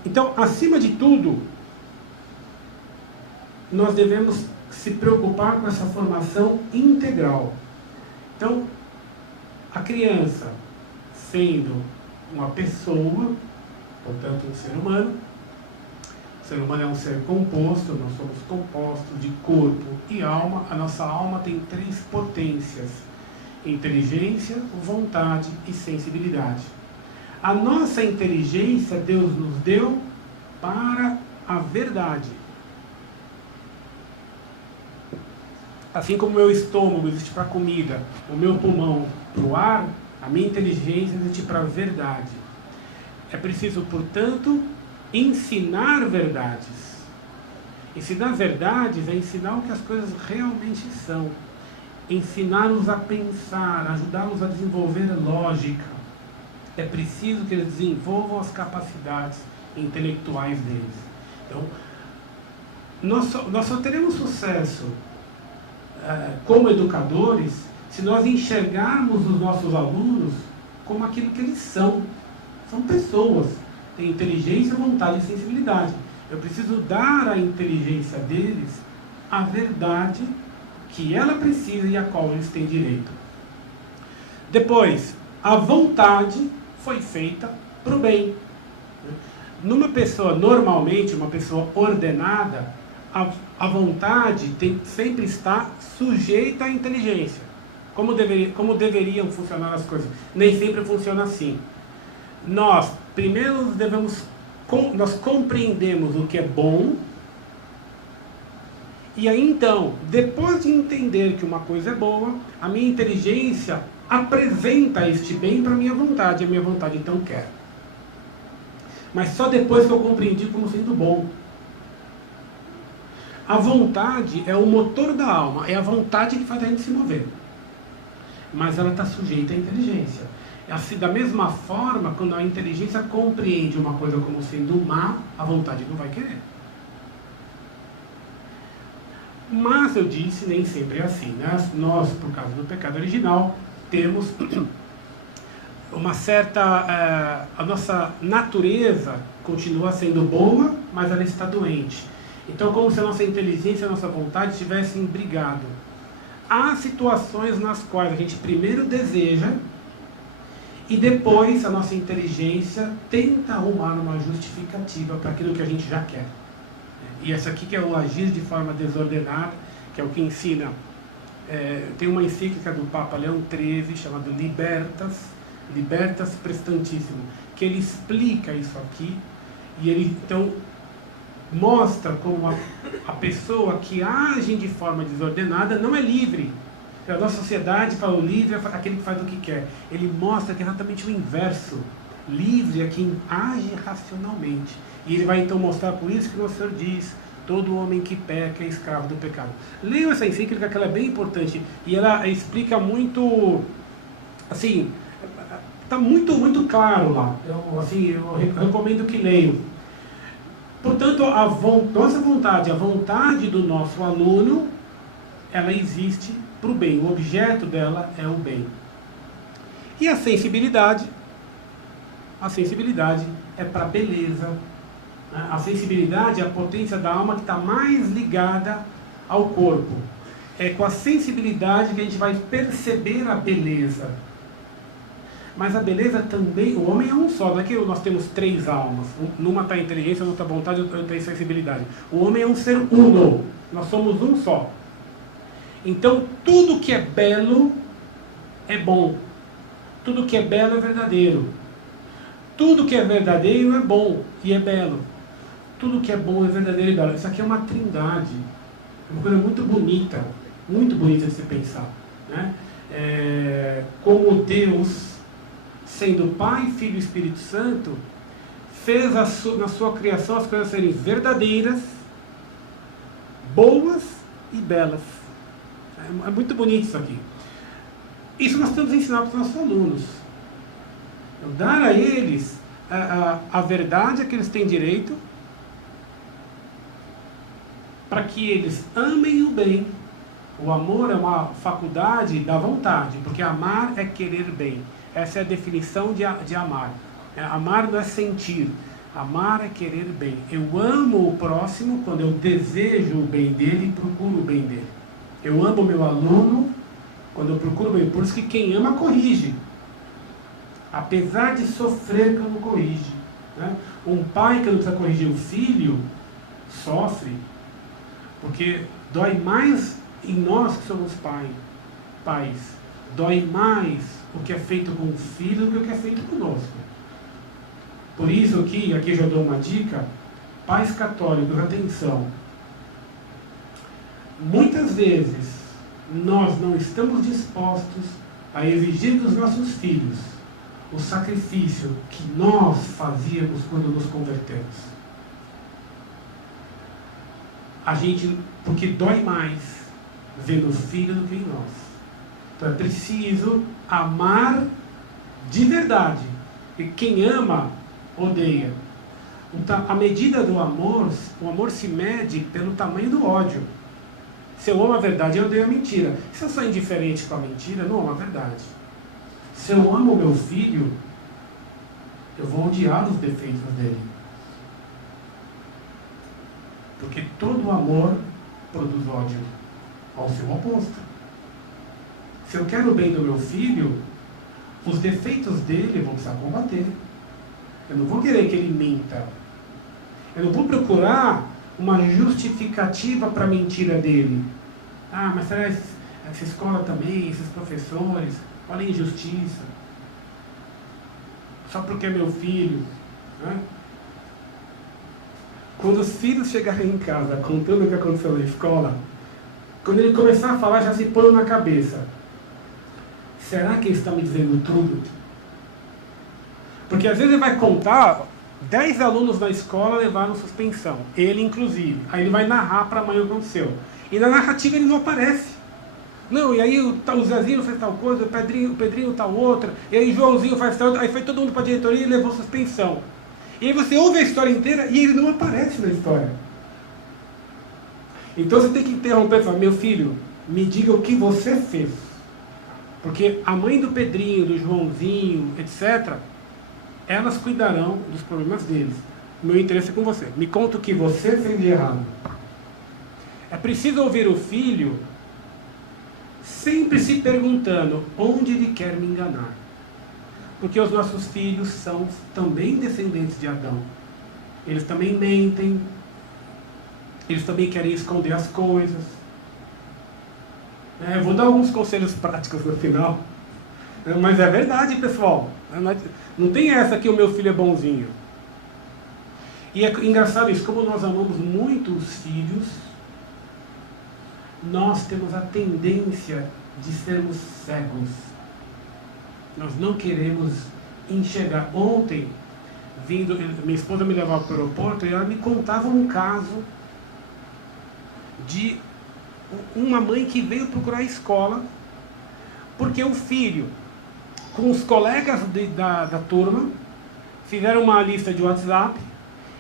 Então, acima de tudo, nós devemos se preocupar com essa formação integral. Então, a criança, sendo uma pessoa, portanto um ser humano, o ser humano é um ser composto, nós somos compostos de corpo e alma. A nossa alma tem 3 potências: inteligência, vontade e sensibilidade. A nossa inteligência Deus nos deu para a verdade. Assim como o meu estômago existe para a comida, o meu pulmão para o ar, a minha inteligência existe para a verdade. É preciso, portanto, ensinar verdades. Ensinar verdades é ensinar o que as coisas realmente são. Ensiná-los a pensar, ajudá-los a desenvolver lógica. É preciso que eles desenvolvam as capacidades intelectuais deles. Então, nós só teremos sucesso como educadores se nós enxergarmos os nossos alunos como aquilo que eles são. São pessoas, têm inteligência, vontade e sensibilidade. Eu preciso dar à inteligência deles a verdade que ela precisa e a qual eles têm direito. Depois, a vontade foi feita para o bem. Numa pessoa, normalmente, uma pessoa ordenada, a vontade sempre está sujeita à inteligência. Como deveriam funcionar as coisas? Nem sempre funciona assim. Nós, primeiro, nós compreendemos o que é bom E aí então, depois de entender que uma coisa é boa, a minha inteligência apresenta este bem para a minha vontade então quer. Mas só depois que eu compreendi como sendo bom. A vontade é o motor da alma, é a vontade que faz a gente se mover. Mas ela está sujeita à inteligência. Assim, da mesma forma, quando a inteligência compreende uma coisa como sendo má, a vontade não vai querer. Mas eu disse, nem sempre é assim, né? Nós, por causa do pecado original, temos uma certa... a nossa natureza continua sendo boa, mas ela está doente. Então, como se a nossa inteligência e a nossa vontade tivessem brigado. Há situações nas quais a gente primeiro deseja e depois a nossa inteligência tenta arrumar uma justificativa para aquilo que a gente já quer. E essa aqui que é o agir de forma desordenada, que é o que ensina. Tem uma encíclica do Papa Leão XIII, chamada Libertas Prestantissimo, que ele explica isso aqui, e ele então mostra como a pessoa que age de forma desordenada não é livre. A nossa sociedade fala o livre é aquele que faz o que quer. Ele mostra que é exatamente o inverso. Livre é quem age racionalmente. E ele vai então mostrar, por isso que o Senhor diz, todo homem que peca é escravo do pecado. Leiam essa encíclica, que ela é bem importante. E ela explica muito, assim, está muito claro lá. Eu recomendo que leiam. Portanto, nossa vontade, a vontade do nosso aluno, ela existe para o bem. O objeto dela é o bem. E a sensibilidade é para a beleza. A sensibilidade é a potência da alma que está mais ligada ao corpo. É com a sensibilidade que a gente vai perceber a beleza. Mas a beleza também, o homem é um só, não é que nós temos três almas. Numa está a inteligência, outra a vontade, outra tem a sensibilidade. O homem é um ser uno, nós somos um só. Então tudo que é belo é bom. Tudo que é belo é verdadeiro. Tudo que é verdadeiro é bom e é belo. Tudo que é bom é verdadeiro e belo. Isso aqui é uma trindade. É uma coisa muito bonita de se pensar. Né? Como Deus, sendo Pai, Filho e Espírito Santo, fez na sua criação as coisas serem verdadeiras, boas e belas. É muito bonito isso aqui. Isso nós temos que ensinar para os nossos alunos. Dar a eles a verdade a que eles têm direito, para que eles amem o bem. O amor é uma faculdade da vontade, porque amar é querer bem. Essa é a definição de amar. Amar não é sentir. Amar é querer bem. Eu amo o próximo quando eu desejo o bem dele e procuro o bem dele. Eu amo o meu aluno quando eu procuro o bem. Por isso que quem ama corrige. Apesar de sofrer quando corrige. Né? Um pai que não precisa corrigir o filho sofre, porque dói mais em nós que somos pais. Dói mais o que é feito com o filho do que o que é feito conosco. Por isso que, aqui já dou uma dica, pais católicos, atenção. Muitas vezes nós não estamos dispostos a exigir dos nossos filhos o sacrifício que nós fazíamos quando nos convertemos. Porque dói mais ver no filho do que em nós. Então é preciso amar de verdade. E quem ama, odeia. Então, a medida do amor, o amor se mede pelo tamanho do ódio. Se eu amo a verdade, eu odeio a mentira. Se eu sou indiferente com a mentira, eu não amo a verdade. Se eu amo o meu filho, eu vou odiar os defeitos dele. Porque todo amor produz ódio ao seu oposto. Se eu quero o bem do meu filho, os defeitos dele eu vou precisar combater. Eu não vou querer que ele minta. Eu não vou procurar uma justificativa para a mentira dele. Mas será essa escola também, esses professores, olha a injustiça. Só porque é meu filho. Né? quando os filhos chegarem em casa contando o que aconteceu na escola, quando ele começar a falar, já se põe na cabeça: será que ele está me dizendo tudo? Porque às vezes ele vai contar, 10 alunos na escola levaram suspensão, ele inclusive. Aí ele vai narrar para a mãe o que aconteceu. E na narrativa ele não aparece. Não, e aí o Zezinho fez tal coisa, o Pedrinho tal outra, e aí o Joãozinho faz tal outra, aí foi todo mundo para a diretoria e levou suspensão. E aí você ouve a história inteira e ele não aparece na história. Então você tem que interromper e falar: meu filho, me diga o que você fez. Porque a mãe do Pedrinho, do Joãozinho, etc., elas cuidarão dos problemas deles. O meu interesse é com você. Me conta o que você fez de errado. É preciso ouvir o filho sempre se perguntando onde ele quer me enganar. Porque os nossos filhos são também descendentes de Adão. Eles também mentem. Eles também querem esconder as coisas. Eu vou dar alguns conselhos práticos no final. Mas é verdade, pessoal. Não tem essa que o meu filho é bonzinho. E é engraçado isso, como nós amamos muito os filhos, nós temos a tendência de sermos cegos. Nós não queremos enxergar. Ontem, minha esposa me levava para o aeroporto e ela me contava um caso de uma mãe que veio procurar a escola porque o filho, com os colegas da turma, fizeram uma lista de WhatsApp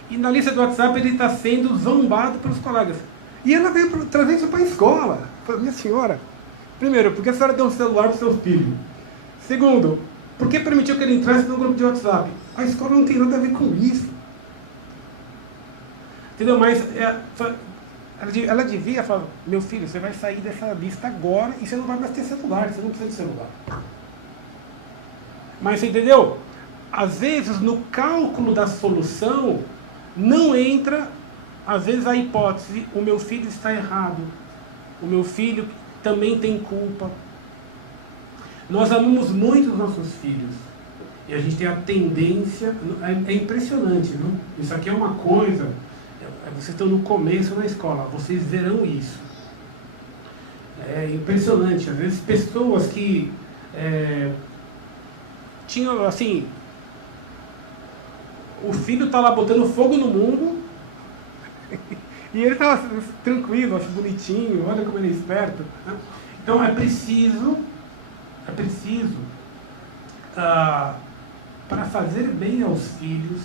e na lista do WhatsApp ele está sendo zombado pelos colegas. E ela veio trazer isso para a escola. Falei: minha senhora, primeiro, por que a senhora deu um celular para o seu filho? Segundo, por que permitiu que ele entrasse no grupo de WhatsApp? A escola não tem nada a ver com isso. Entendeu? Mas ela devia falar: meu filho, você vai sair dessa lista agora e você não vai mais ter celular, você não precisa de celular. Mas você entendeu? Às vezes no cálculo da solução não entra, às vezes, a hipótese: o meu filho está errado, o meu filho também tem culpa. Nós amamos muito os nossos filhos e a gente tem a tendência, é impressionante, não? Isso aqui é uma coisa, vocês estão no começo na escola, vocês verão isso. É impressionante, às vezes pessoas que tinham assim, o filho está lá botando fogo no mundo e ele está tranquilo, acho bonitinho, olha como ele é esperto, né? Então é preciso para fazer bem aos filhos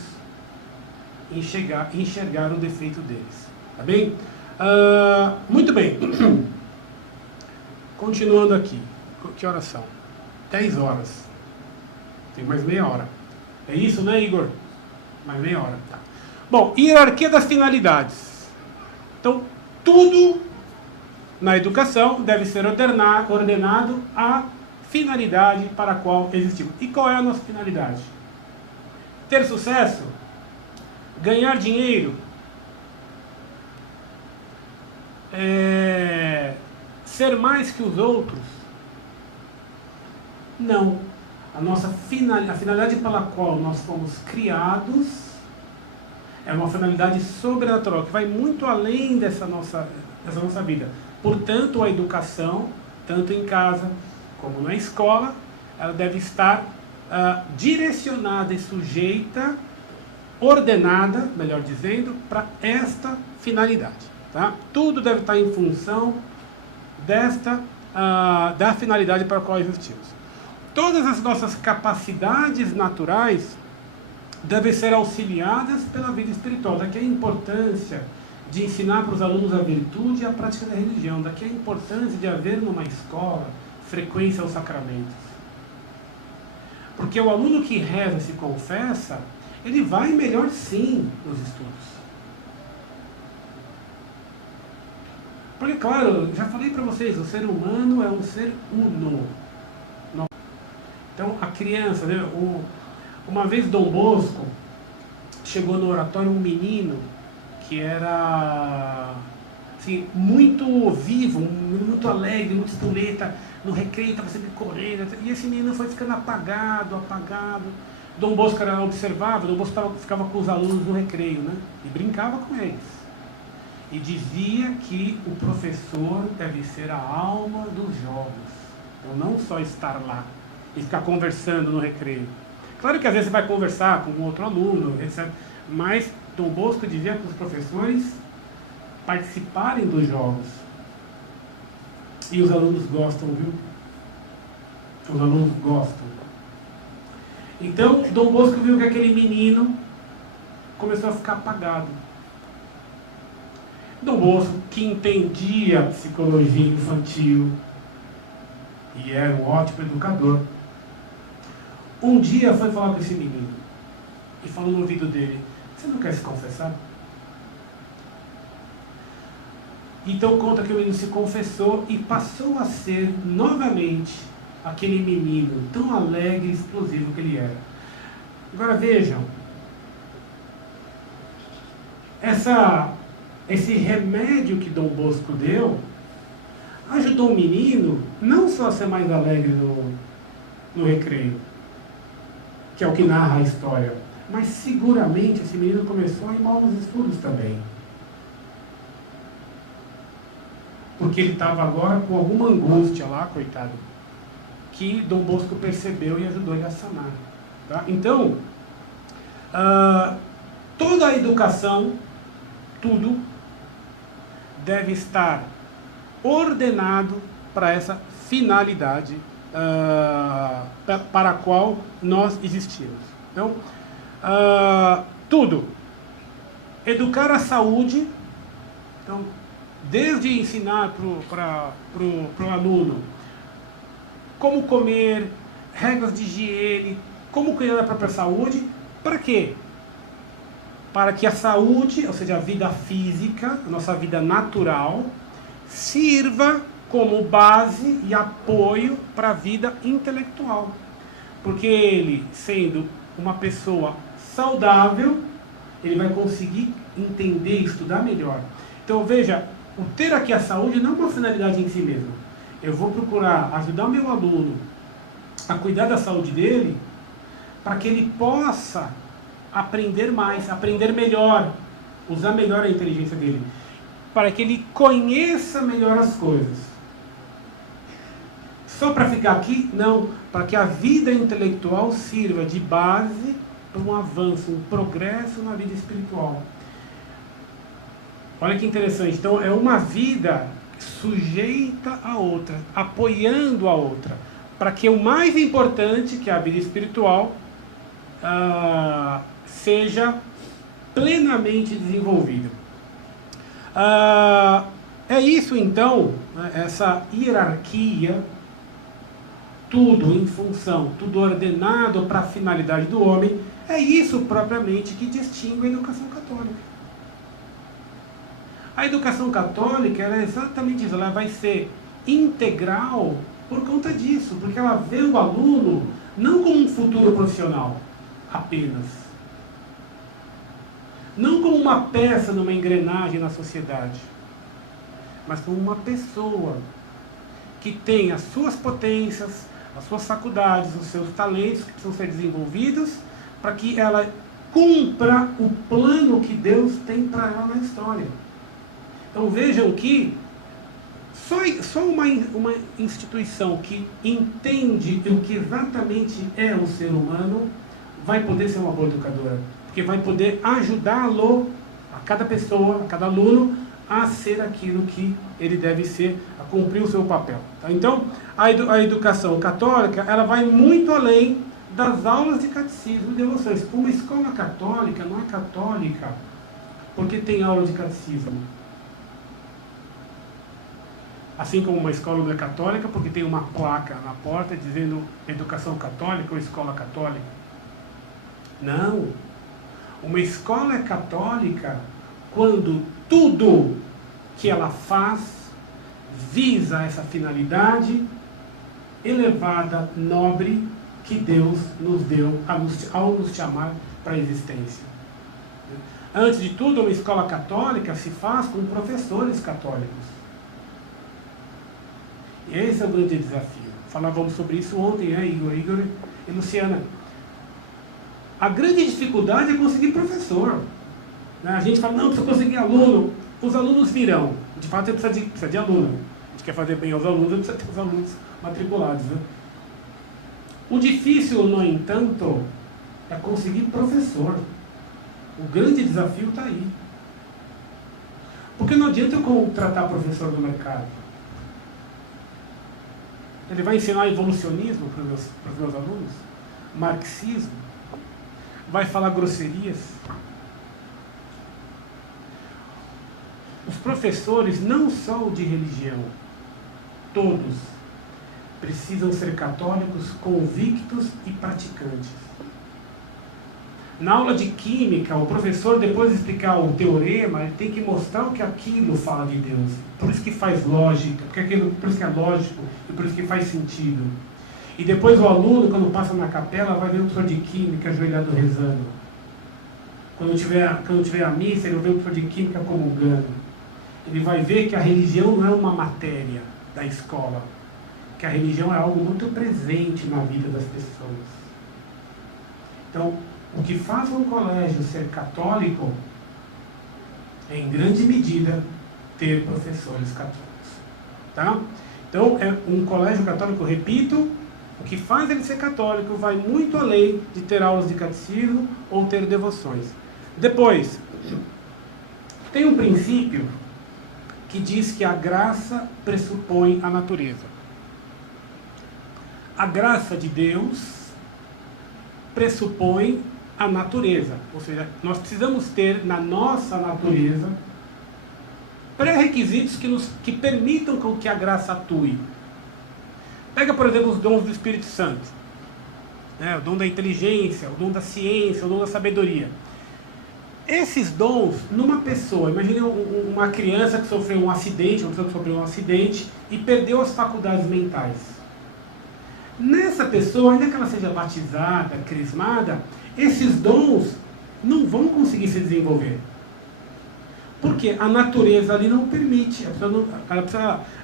enxergar o defeito deles, tá bem? Muito bem. Continuando aqui, que horas são? 10 horas. Tem mais meia hora. É isso, né, Igor? Mais meia hora. Tá. Bom, hierarquia das finalidades. Então, tudo na educação deve ser ordenado à finalidade para a qual existimos. E qual é a nossa finalidade? Ter sucesso? Ganhar dinheiro? Ser mais que os outros? Não. A finalidade pela qual nós fomos criados é uma finalidade sobrenatural, que vai muito além dessa nossa vida. Portanto, a educação, tanto em casa como na escola, ela deve estar direcionada e sujeita, ordenada, melhor dizendo, para esta finalidade. Tá? Tudo deve estar em função da finalidade para a qual existimos. Todas as nossas capacidades naturais devem ser auxiliadas pela vida espiritual. Daqui a importância de ensinar para os alunos a virtude e a prática da religião. Daqui a importância de haver numa escola frequência aos sacramentos. Porque o aluno que reza e se confessa, ele vai melhor sim nos estudos. Porque, claro, já falei para vocês, o ser humano é um ser uno. Então, a criança, né, uma vez Dom Bosco chegou no oratório um menino que era assim, muito vivo, muito alegre, muito espoleta, no recreio estava sempre correndo, e esse menino foi ficando apagado. Dom Bosco era observável, Dom Bosco ficava com os alunos no recreio, né? E brincava com eles. E dizia que o professor deve ser a alma dos jogos. Então não só estar lá e ficar conversando no recreio. Claro que às vezes você vai conversar com um outro aluno, etc. Mas Dom Bosco dizia que os professores participarem dos jogos. E os alunos gostam, viu? Os alunos gostam. Então, Dom Bosco viu que aquele menino começou a ficar apagado. Dom Bosco, que entendia a psicologia infantil e era um ótimo educador, um dia foi falar com esse menino e falou no ouvido dele: você não quer se confessar? Então conta que o menino se confessou e passou a ser novamente aquele menino tão alegre e explosivo que ele era. Agora vejam, esse remédio que Dom Bosco deu ajudou o menino não só a ser mais alegre no recreio, que é o que narra a história, mas seguramente esse menino começou a ir mal nos estudos também. Porque ele estava agora com alguma angústia lá, coitado, que Dom Bosco percebeu e ajudou ele a sanar. Tá? Então, toda a educação, tudo, deve estar ordenado para essa finalidade para a qual nós existimos. Então, tudo. Educar a saúde, então, desde ensinar para o aluno como comer, regras de higiene, como cuidar da própria saúde. Para quê? Para que a saúde, ou seja, a vida física, a nossa vida natural, sirva como base e apoio para a vida intelectual. Porque ele, sendo uma pessoa saudável, ele vai conseguir entender e estudar melhor. Então veja, o ter aqui a saúde não é uma finalidade em si mesmo. Eu vou procurar ajudar o meu aluno a cuidar da saúde dele, para que ele possa aprender mais, aprender melhor, usar melhor a inteligência dele, para que ele conheça melhor as coisas. Só para ficar aqui? Não, para que a vida intelectual sirva de base para um avanço, um progresso na vida espiritual. Olha que interessante. Então, é uma vida sujeita a outra, apoiando a outra, para que o mais importante, que é a vida espiritual, seja plenamente desenvolvida. É isso então, né, essa hierarquia, tudo em função, tudo ordenado para a finalidade do homem, é isso propriamente que distingue a educação católica. A educação católica, ela é exatamente isso, ela vai ser integral por conta disso, porque ela vê o aluno não como um futuro profissional apenas, não como uma peça numa engrenagem na sociedade, mas como uma pessoa que tem as suas potências, as suas faculdades, os seus talentos que precisam ser desenvolvidos para que ela cumpra o plano que Deus tem para ela na história. Então vejam que só uma instituição que entende o que exatamente é o ser humano vai poder ser uma boa educadora, porque vai poder ajudá-lo, a cada pessoa, a cada aluno, a ser aquilo que ele deve ser, a cumprir o seu papel. Tá? Então, a educação católica, ela vai muito além das aulas de catecismo e devoções. Uma escola católica não é católica porque tem aula de catecismo. Assim como uma escola não é católica porque tem uma placa na porta dizendo educação católica ou escola católica. Não. Uma escola é católica quando tudo que ela faz visa essa finalidade elevada, nobre, que Deus nos deu ao nos chamar para a existência. Antes de tudo, uma escola católica se faz com professores católicos. E esse é o grande desafio. Falávamos sobre isso ontem, Igor e Luciana. A grande dificuldade é conseguir professor. A gente fala, não, precisa conseguir aluno. Os alunos virão. De fato, precisa de aluno. A gente quer fazer bem aos alunos, precisa ter os alunos matriculados. Né? O difícil, no entanto, é conseguir professor. O grande desafio está aí. Porque não adianta eu contratar professor no mercado. Ele vai ensinar evolucionismo para os meus alunos? Marxismo? Vai falar grosserias? Os professores não são de religião. Todos precisam ser católicos convictos e praticantes. Na aula de química, o professor, depois de explicar o teorema, ele tem que mostrar o que aquilo fala de Deus. Por isso que faz lógica, por isso que é lógico e por isso que faz sentido. E depois o aluno, quando passa na capela, vai ver o professor de química ajoelhado rezando. Quando tiver a missa, ele vai ver o professor de química comungando. Ele vai ver que a religião não é uma matéria da escola, que a religião é algo muito presente na vida das pessoas. Então, o que faz um colégio ser católico é, em grande medida, ter professores católicos. Tá? Então, é um colégio católico, repito, o que faz ele ser católico vai muito além de ter aulas de catecismo ou ter devoções. Depois, tem um princípio que diz que a graça pressupõe a natureza. A graça de Deus pressupõe a natureza, ou seja, nós precisamos ter na nossa natureza pré-requisitos que permitam com que a graça atue. Pega, por exemplo, os dons do Espírito Santo, né? O dom da inteligência, o dom da ciência, o dom da sabedoria. Esses dons, numa pessoa, imagine uma criança que sofreu um acidente, uma pessoa que sofreu um acidente e perdeu as faculdades mentais. Nessa pessoa, ainda que ela seja batizada, crismada, esses dons não vão conseguir se desenvolver. Porque a natureza ali não permite.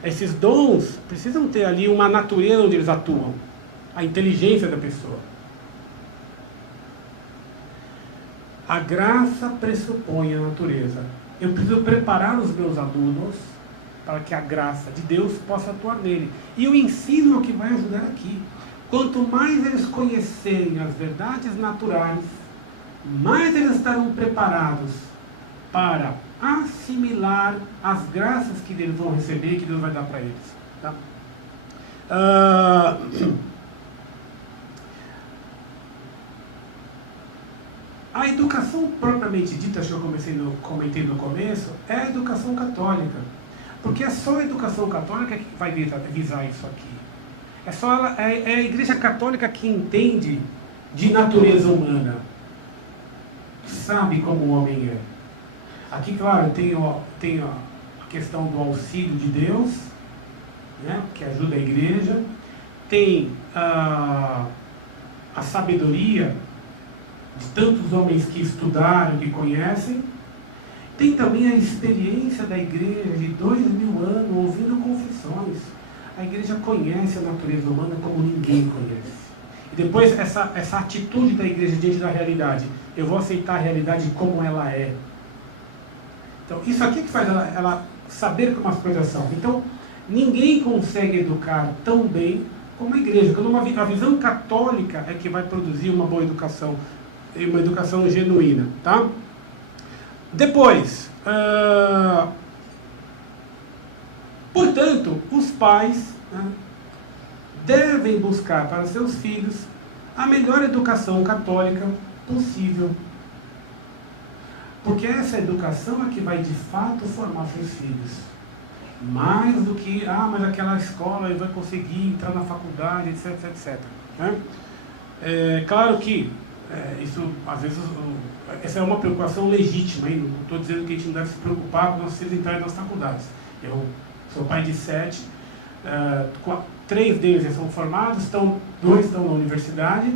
Esses dons precisam ter ali uma natureza onde eles atuam. A inteligência da pessoa. A graça pressupõe a natureza. Eu preciso preparar os meus alunos para que a graça de Deus possa atuar nele. E o ensino é o que vai ajudar aqui. Quanto mais eles conhecerem as verdades naturais, mais eles estarão preparados para assimilar as graças que eles vão receber, que Deus vai dar para eles. Tá? A educação propriamente dita, que eu comentei no começo, é a educação católica. Porque é só a educação católica que vai visar isso aqui. É a Igreja Católica que entende de natureza humana. Sabe como o homem é. Aqui, claro, tem a questão do auxílio de Deus, né, que ajuda a Igreja. Tem a sabedoria de tantos homens que estudaram, que conhecem. Tem também a experiência da Igreja de 2000 anos, ouvindo confissões. A Igreja conhece a natureza humana como ninguém conhece. E depois essa atitude da Igreja diante da realidade. Eu vou aceitar a realidade como ela é. Então, isso aqui que faz ela saber como as coisas são. Então, ninguém consegue educar tão bem como a Igreja. Quando a visão católica é que vai produzir uma boa educação, e uma educação genuína. Tá? Depois, portanto, os pais, né, devem buscar para seus filhos a melhor educação católica possível. Porque essa educação é que vai de fato formar seus filhos. Mais do que, mas aquela escola ele vai conseguir entrar na faculdade, etc, etc. Né? Claro que isso, às vezes, essa é uma preocupação legítima, hein? Não estou dizendo que a gente não deve se preocupar com nossos filhos entrarem nas faculdades. Eu sou pai de 7, 3 deles já são formados, 2 estão na universidade,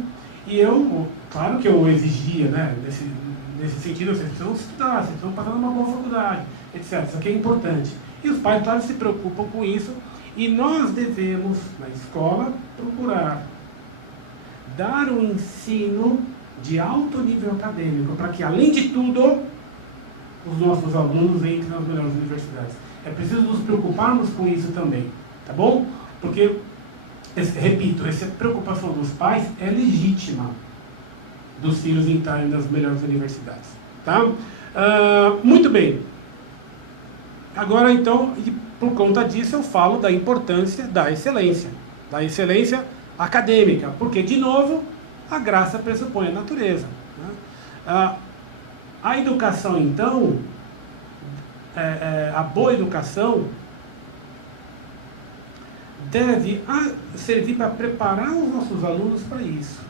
e eu, claro que eu exigia, né, nesse sentido, vocês precisam estudar, vocês precisam passar numa boa faculdade, etc. Isso aqui é importante. E os pais, claro, se preocupam com isso, e nós devemos, na escola, procurar dar um ensino de alto nível acadêmico, para que, além de tudo, os nossos alunos entrem nas melhores universidades. É preciso nos preocuparmos com isso também, tá bom? Porque, repito, essa preocupação dos pais é legítima dos filhos entrarem nas melhores universidades, tá? Muito bem. Agora, então, e por conta disso, eu falo da importância da excelência acadêmica, porque, de novo, a graça pressupõe a natureza, né? A educação, então, a boa educação deve servir para preparar os nossos alunos para isso.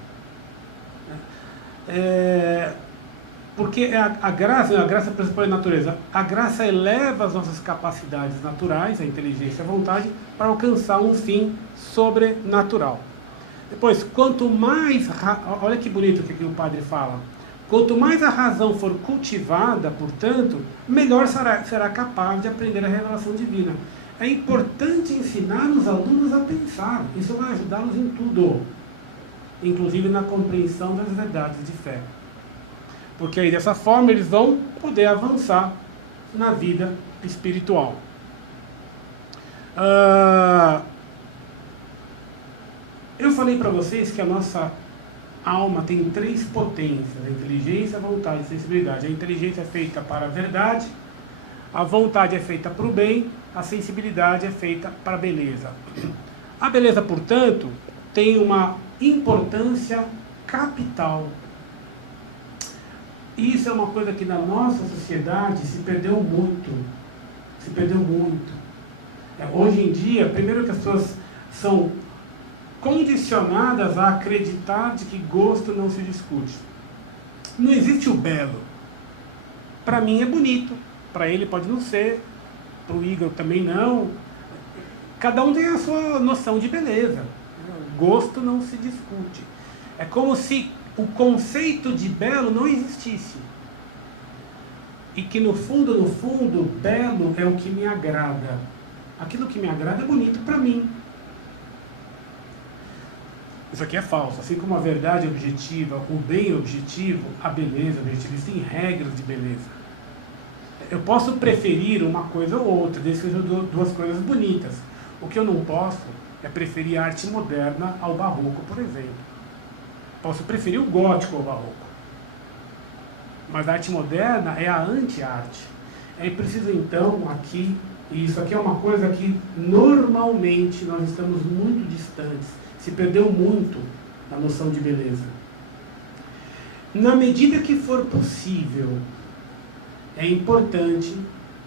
Porque a graça pressupõe a natureza. A graça eleva as nossas capacidades naturais, a inteligência e a vontade, para alcançar um fim sobrenatural. Depois, quanto mais... Olha que bonito o que o padre fala. Quanto mais a razão for cultivada, portanto, melhor será capaz de aprender a revelação divina. É importante ensinar os alunos a pensar. Isso vai ajudá-los em tudo, inclusive na compreensão das verdades de fé. Porque aí, dessa forma, eles vão poder avançar na vida espiritual. Eu falei para vocês que a nossa alma tem 3 potências: a inteligência, a vontade e a sensibilidade. A inteligência é feita para a verdade, a vontade é feita para o bem, a sensibilidade é feita para a beleza. A beleza, portanto, tem uma importância capital. E isso é uma coisa que na nossa sociedade se perdeu muito. Se perdeu muito. Hoje em dia, primeiro que as pessoas são condicionadas a acreditar de que gosto não se discute. Não existe o belo. Para mim é bonito, para ele pode não ser, para o Igor também não. Cada um tem a sua noção de beleza. Gosto não se discute. É como se o conceito de belo não existisse. E que no fundo, belo é o que me agrada. Aquilo que me agrada é bonito para mim. Isso aqui é falso. Assim como a verdade objetiva, o bem objetivo, a beleza objetiva, existem regras de beleza. Eu posso preferir uma coisa ou outra, desde que sejam 2 coisas bonitas. O que eu não posso é preferir a arte moderna ao barroco, por exemplo. Posso preferir o gótico ao barroco. Mas a arte moderna é a anti-arte. É preciso, então, aqui, e isso aqui é uma coisa que normalmente nós estamos muito distantes. Se perdeu muito a noção de beleza. Na medida que for possível, é importante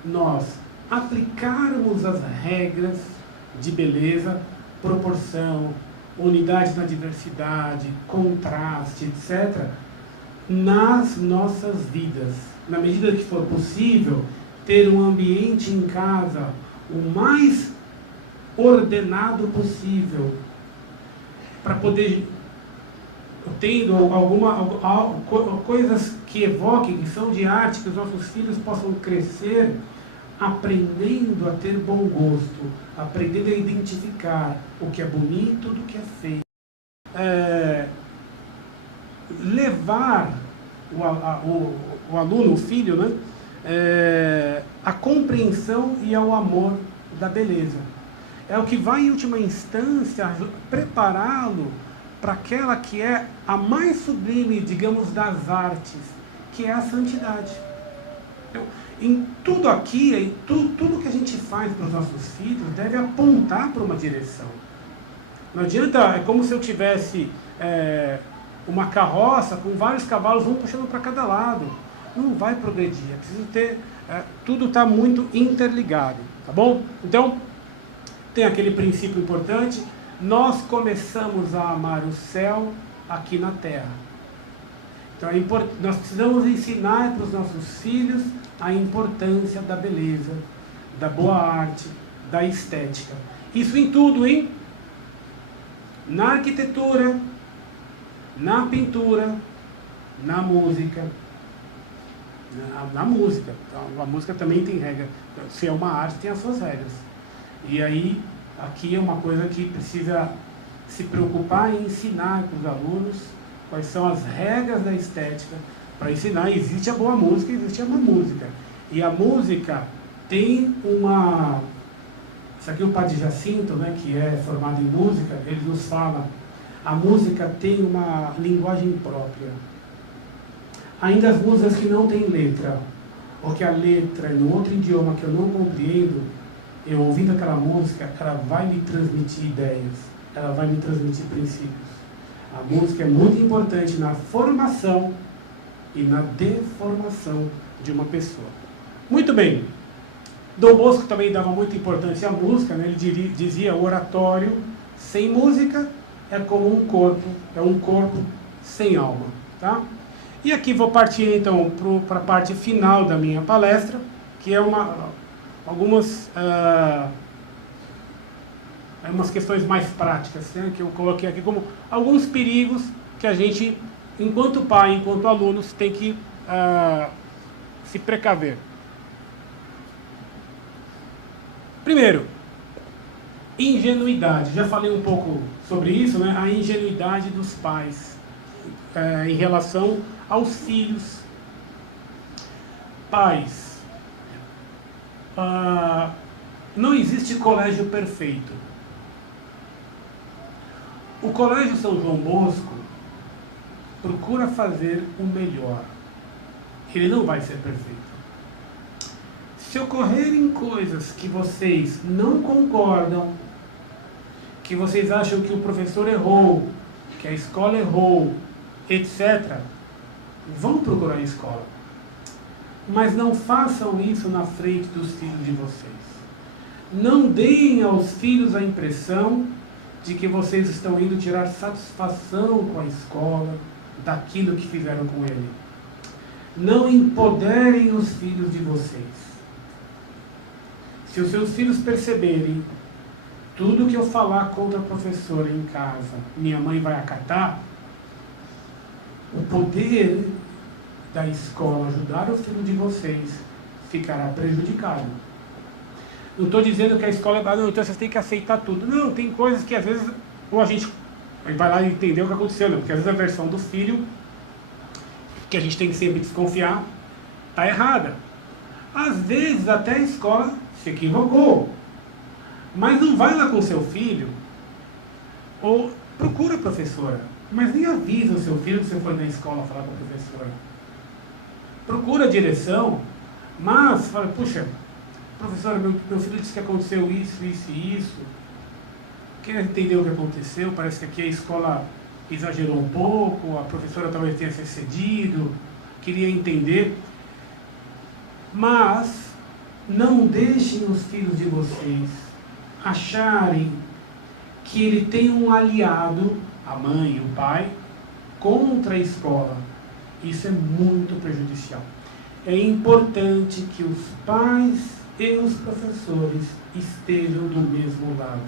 nós aplicarmos as regras de beleza, proporção, unidade na diversidade, contraste, etc., nas nossas vidas. Na medida que for possível, ter um ambiente em casa o mais ordenado possível, para poder, tendo coisas que evoquem, que são de arte, que os nossos filhos possam crescer aprendendo a ter bom gosto, aprendendo a identificar o que é bonito do que é feio. Levar o aluno, o filho, né, à compreensão e ao amor da beleza. É o que vai, em última instância, prepará-lo para aquela que é a mais sublime, digamos, das artes, que é a santidade. Então, em tudo aqui, tudo que a gente faz para os nossos filhos deve apontar para uma direção. Não adianta, é como se eu tivesse uma carroça com vários cavalos, um puxando para cada lado. Não vai progredir, é preciso ter... tudo está muito interligado, tá bom? Então, tem aquele princípio importante: nós começamos a amar o céu aqui na terra. Então, nós precisamos ensinar para os nossos filhos a importância da beleza, da boa arte, da estética. Isso em tudo, hein? Na arquitetura, na pintura, na música. Na música. A música também tem regra. Se é uma arte, tem as suas regras. E aí, aqui é uma coisa que precisa se preocupar em ensinar para os alunos quais são as regras da estética para ensinar. Existe a boa música, existe a má música. E a música tem uma... Isso aqui é o Padre Jacinto, né, que é formado em música, ele nos fala, a música tem uma linguagem própria. Ainda as músicas que não têm letra, ou que a letra é num outro idioma que eu não compreendo, eu ouvindo aquela música, ela vai me transmitir ideias, ela vai me transmitir princípios. A música é muito importante na formação e na deformação de uma pessoa. Muito bem. Dom Bosco também dava muita importância à música, né? Ele dizia, o oratório sem música é como um corpo sem alma. Tá? E aqui vou partir então para a parte final da minha palestra, que é algumas questões mais práticas, né? Que eu coloquei aqui como alguns perigos que a gente, enquanto pai, enquanto alunos, tem que se precaver. Primeiro, ingenuidade. Já falei um pouco sobre isso, né? A ingenuidade dos pais em relação aos filhos. Pais, não existe colégio perfeito. O Colégio São João Bosco procura fazer o melhor. Ele não vai ser perfeito. Se ocorrerem coisas que vocês não concordam, que vocês acham que o professor errou, que a escola errou, etc., vão procurar a escola. Mas não façam isso na frente dos filhos de vocês. Não deem aos filhos a impressão de que vocês estão indo tirar satisfação com a escola, daquilo que fizeram com ele. Não empoderem os filhos de vocês. Se os seus filhos perceberem tudo que eu falar contra a professora em casa, minha mãe vai acatar, o poder da escola ajudar o filho de vocês ficará prejudicado. Não estou dizendo que a escola é... Não, então vocês têm que aceitar tudo. Não, tem coisas que às vezes ou a gente vai lá entender o que aconteceu, né? Porque às vezes a versão do filho, que a gente tem que sempre desconfiar, está errada. Às vezes até a escola se equivocou. Mas não vai lá com seu filho, ou procura a professora, mas nem avisa o seu filho que você foi na escola falar com a professora. Procura a direção, mas fala, puxa, professora, meu filho disse que aconteceu isso, isso e isso. Quer entender o que aconteceu? Parece que aqui a escola exagerou um pouco, a professora talvez tenha se excedido, queria entender. Mas não deixem os filhos de vocês acharem que ele tem um aliado, a mãe, o pai, contra a escola. Isso é muito prejudicial. É importante que os pais e os professores estejam do mesmo lado.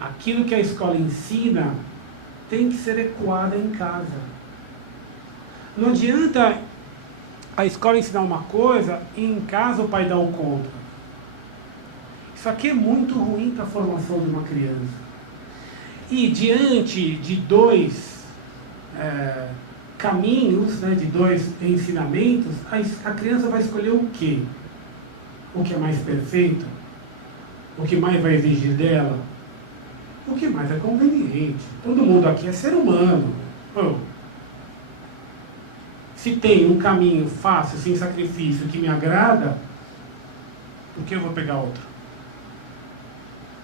Aquilo que a escola ensina tem que ser ecoado em casa. Não adianta a escola ensinar uma coisa e em casa o pai dá o contra. Isso aqui é muito ruim para a formação de uma criança. E diante de dois caminhos, né, de dois ensinamentos, a criança vai escolher o quê? O que é mais perfeito? O que mais vai exigir dela? O que mais é conveniente? Todo mundo aqui é ser humano. Se tem um caminho fácil, sem sacrifício, que me agrada, por que eu vou pegar outro?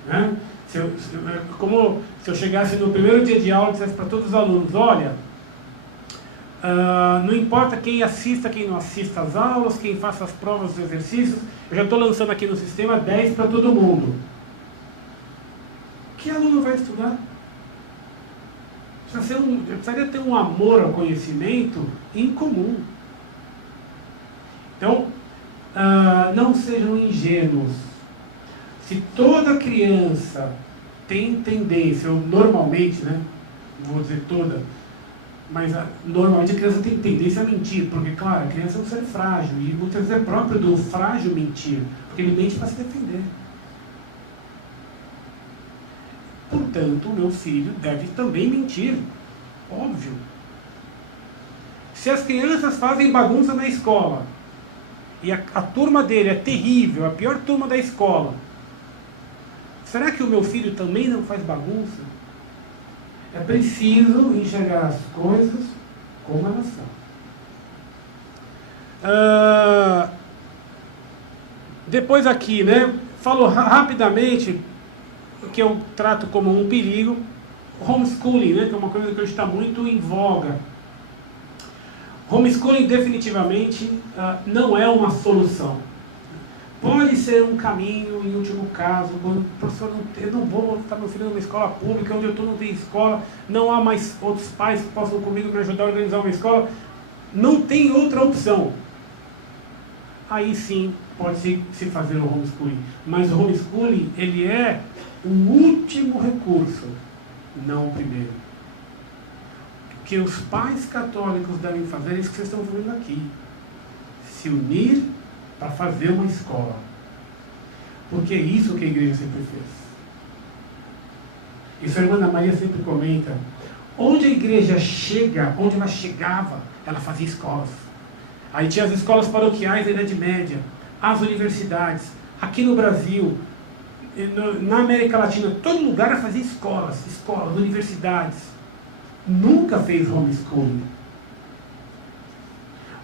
Né? Se eu chegasse no primeiro dia de aula e dissesse para todos os alunos, olha, não importa quem assista, quem não assista às aulas, quem faça as provas, os exercícios, eu já estou lançando aqui no sistema 10 para todo mundo. Que aluno vai estudar? Precisaria ter um amor ao conhecimento em comum. Então, não sejam ingênuos. Se toda criança tem tendência, ou normalmente, né, não vou dizer toda, mas normalmente a criança tem tendência a mentir, porque, claro, a criança é um ser frágil, e muitas vezes é próprio do frágil mentir, porque ele mente para se defender. Portanto, o meu filho deve também mentir. Óbvio. Se as crianças fazem bagunça na escola, e a turma dele é terrível, a pior turma da escola, será que o meu filho também não faz bagunça? É preciso enxergar as coisas como elas são. Depois aqui, né, falo rapidamente o que eu trato como um perigo, homeschooling, né, que é uma coisa que hoje está muito em voga. Homeschooling definitivamente não é uma solução. Pode ser um caminho, em último caso, quando o professor eu não vou botar meu filho numa escola pública, onde eu estou não tem escola, não há mais outros pais que possam comigo me ajudar a organizar uma escola, não tem outra opção. Aí sim pode se fazer o homeschooling. Mas o homeschooling, ele é o último recurso, não o primeiro. O que os pais católicos devem fazer é isso que vocês estão vendo aqui. Se unir para fazer uma escola. Porque é isso que a igreja sempre fez. Isso a irmã Ana Maria sempre comenta. Onde a igreja chega, onde ela chegava, ela fazia escolas. Aí tinha as escolas paroquiais da Idade Média, as universidades. Aqui no Brasil, na América Latina, todo lugar ela fazia escolas, universidades. Nunca fez homeschooling.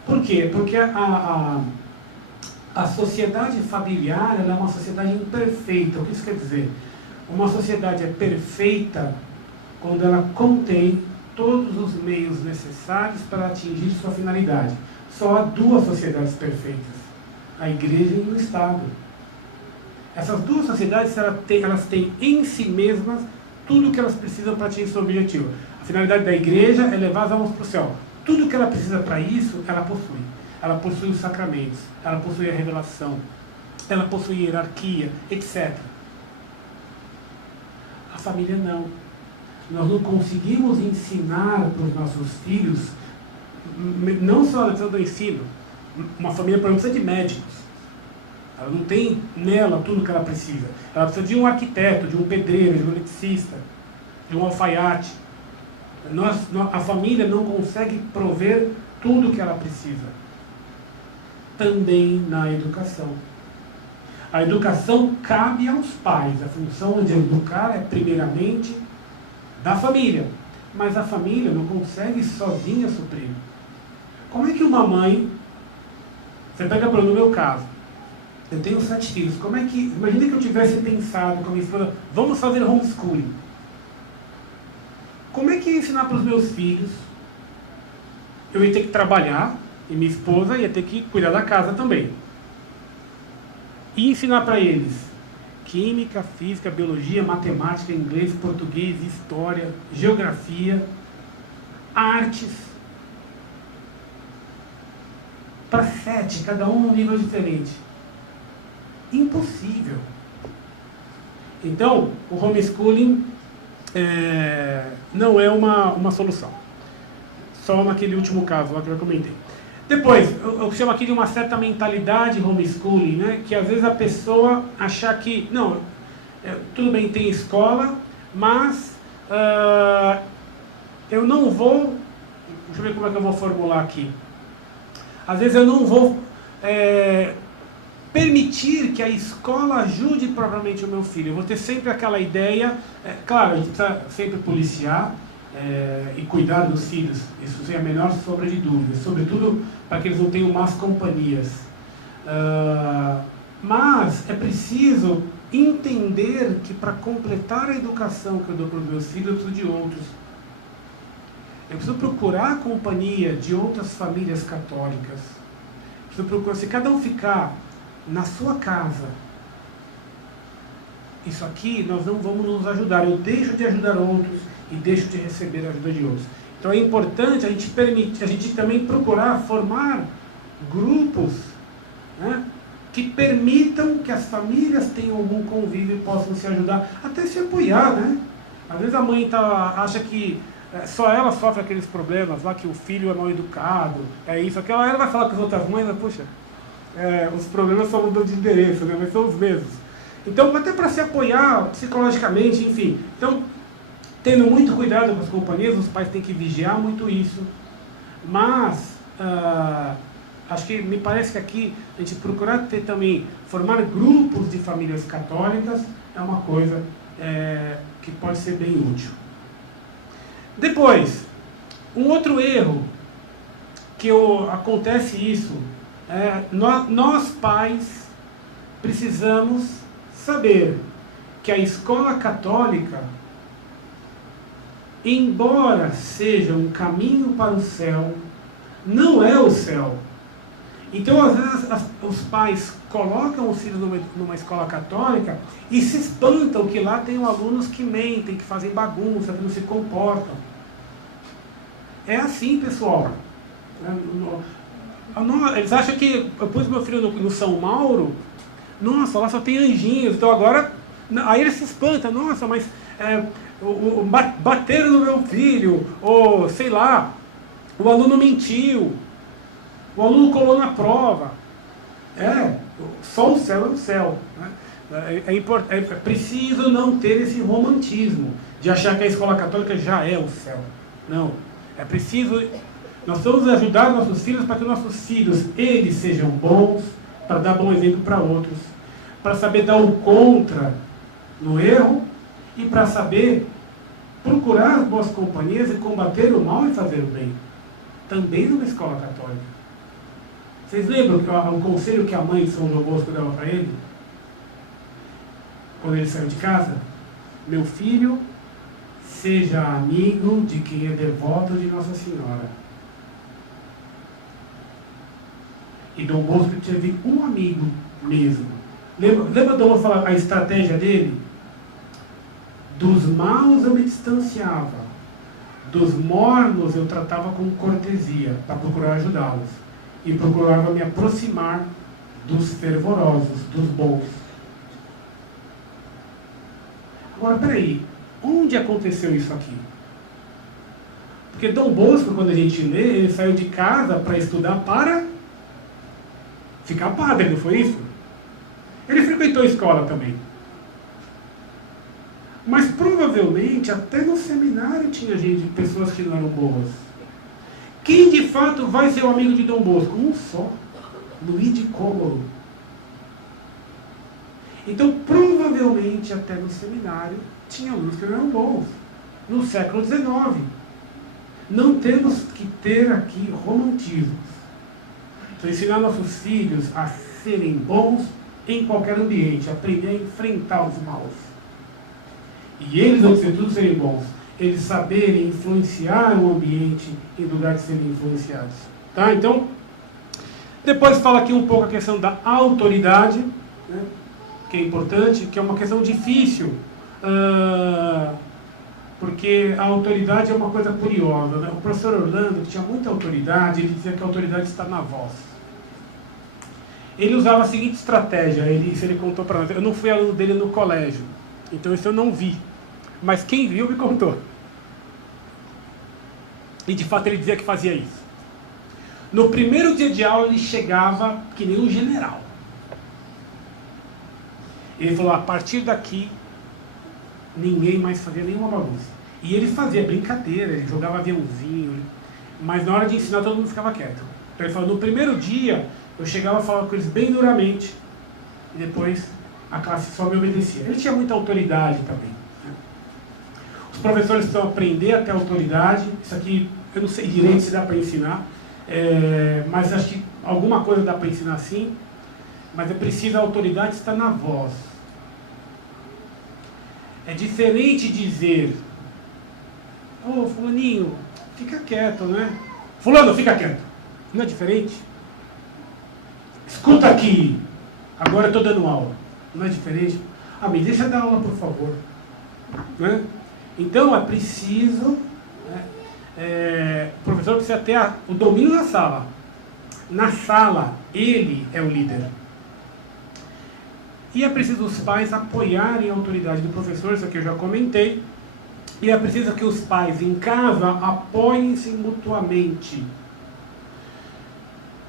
Por quê? Porque a sociedade familiar ela é uma sociedade imperfeita. O que isso quer dizer? Uma sociedade é perfeita quando ela contém todos os meios necessários para atingir sua finalidade. Só há duas sociedades perfeitas, a igreja e o Estado. Essas duas sociedades elas têm em si mesmas tudo o que elas precisam para atingir seu objetivo. A finalidade da igreja é levar as almas para o céu. Tudo o que ela precisa para isso, ela possui. Ela possui os sacramentos, ela possui a revelação, ela possui a hierarquia, etc. A família não. Nós não conseguimos ensinar para os nossos filhos, não só a questão do ensino. Uma família, por exemplo, precisa de médicos. Ela não tem nela tudo o que ela precisa. Ela precisa de um arquiteto, de um pedreiro, de um eletricista, de um alfaiate. A família não consegue prover tudo o que ela precisa. Também na educação. A educação cabe aos pais. A função de educar é primeiramente da família. Mas a família não consegue sozinha suprir. Como é que uma mãe... Você pega no meu caso. Eu tenho 7 filhos. Imagina que eu tivesse pensado com a minha esposa, vamos fazer homeschooling. Como é que ia ensinar para os meus filhos? Eu ia ter que trabalhar, e minha esposa ia ter que cuidar da casa também. E ensinar para eles química, física, biologia, matemática, inglês, português, história, geografia, artes. Para 7, cada um num nível diferente. Impossível. Então, o homeschooling não é uma solução. Só naquele último caso lá que eu comentei. Depois, eu chamo aqui de uma certa mentalidade homeschooling, né? Que às vezes a pessoa achar que, não, tudo bem, tem escola, mas eu não vou, deixa eu ver como é que eu vou formular aqui. Às vezes eu não vou permitir que a escola ajude propriamente o meu filho. Eu vou ter sempre aquela ideia, claro, a gente precisa sempre policiar e cuidar dos filhos, isso sem a menor sombra de dúvida, sobretudo para que eles não tenham más companhias. Mas é preciso entender que para completar a educação que eu dou para os meus filhos, eu preciso de outros. Eu preciso procurar a companhia de outras famílias católicas. Preciso procurar, se cada um ficar na sua casa, isso aqui nós não vamos nos ajudar. Eu deixo de ajudar outros e deixo de receber a ajuda de outros. Então é importante a gente também procurar formar grupos, né, que permitam que as famílias tenham algum convívio e possam se ajudar, até se apoiar, né? Às vezes a mãe acha que só ela sofre aqueles problemas lá, que o filho é mal educado, é isso, aquela. Ela vai falar com as outras mães, mas, puxa, os problemas só mudam de endereço, né? Mas são os mesmos. Então, até para se apoiar psicologicamente, enfim. Então, tendo muito cuidado com as companhias, os pais têm que vigiar muito isso, mas acho que me parece que aqui a gente procurar ter também, formar grupos de famílias católicas é uma coisa que pode ser bem útil. Depois, um outro erro que acontece isso, nós pais precisamos saber que a escola católica, embora seja um caminho para o céu, não é o céu. Então, às vezes, os pais colocam os filhos numa escola católica e se espantam que lá tem alunos que mentem, que fazem bagunça, que não se comportam. É assim, pessoal. Eles acham que eu pus meu filho no São Mauro, nossa, lá só tem anjinhos, então agora... Aí ele se espanta, nossa, mas bateram no meu filho, ou sei lá, o aluno mentiu, o aluno colou na prova. Só o céu é o céu. Né? É preciso não ter esse romantismo de achar que a escola católica já é o céu. Não. É preciso... Nós vamos ajudar nossos filhos para que nossos filhos, eles sejam bons, para dar bom exemplo para outros, para saber dar o contra no erro e para saber procurar as boas companhias e combater o mal e fazer o bem. Também numa escola católica. Vocês lembram que o conselho que a mãe de São João Bosco dava para ele? Quando ele saiu de casa? Meu filho, seja amigo de quem é devoto de Nossa Senhora. E Dom Bosco teve um amigo mesmo. Lembra Dom Bosco falar a estratégia dele? Dos maus eu me distanciava, dos mornos eu tratava com cortesia, para procurar ajudá-los, e procurava me aproximar dos fervorosos, dos bons. Agora, peraí, onde aconteceu isso aqui? Porque Dom Bosco, quando a gente lê, ele saiu de casa para estudar para ficar padre, não foi isso? Ele frequentou a escola também. Mas provavelmente até no seminário tinha pessoas que não eram boas. Quem de fato vai ser o amigo de Dom Bosco? Um só, Luís de Cômoro. Então provavelmente até no seminário tinha alunos que não eram bons. No século XIX. Não temos que ter aqui romantismos. Então ensinar nossos filhos a serem bons em qualquer ambiente, aprender a enfrentar os maus. E eles, antes de tudo, serem bons. Eles saberem influenciar o ambiente em lugar de serem influenciados. Tá? Então, depois fala aqui um pouco a questão da autoridade, né? Que é importante, que é uma questão difícil, porque a autoridade é uma coisa curiosa. Né? O professor Orlando, que tinha muita autoridade, ele dizia que a autoridade está na voz. Ele usava a seguinte estratégia, isso ele contou para nós. Eu não fui aluno dele no colégio, então isso eu não vi. Mas quem viu me contou. E de fato ele dizia que fazia isso. No primeiro dia de aula ele chegava que nem um general. Ele falou, a partir daqui ninguém mais fazia nenhuma bagunça. E ele fazia brincadeira, ele jogava aviãozinho, mas na hora de ensinar todo mundo ficava quieto. Então ele falou, no primeiro dia eu chegava a falar com eles bem duramente e depois a classe só me obedecia. Ele tinha muita autoridade também. Os professores precisam aprender a ter autoridade. Isso aqui, eu não sei direito se dá para ensinar, mas acho que alguma coisa dá para ensinar sim. Mas é preciso, a autoridade está na voz. É diferente dizer, ô fulaninho, fica quieto, né? Fulano, fica quieto. Não é diferente? Escuta aqui, agora eu estou dando aula. Não é diferente? Me deixa dar aula, por favor. Né? Então é preciso, o professor precisa ter o domínio da sala. Na sala, ele é o líder. E é preciso os pais apoiarem a autoridade do professor, isso aqui eu já comentei. E é preciso que os pais em casa apoiem-se mutuamente.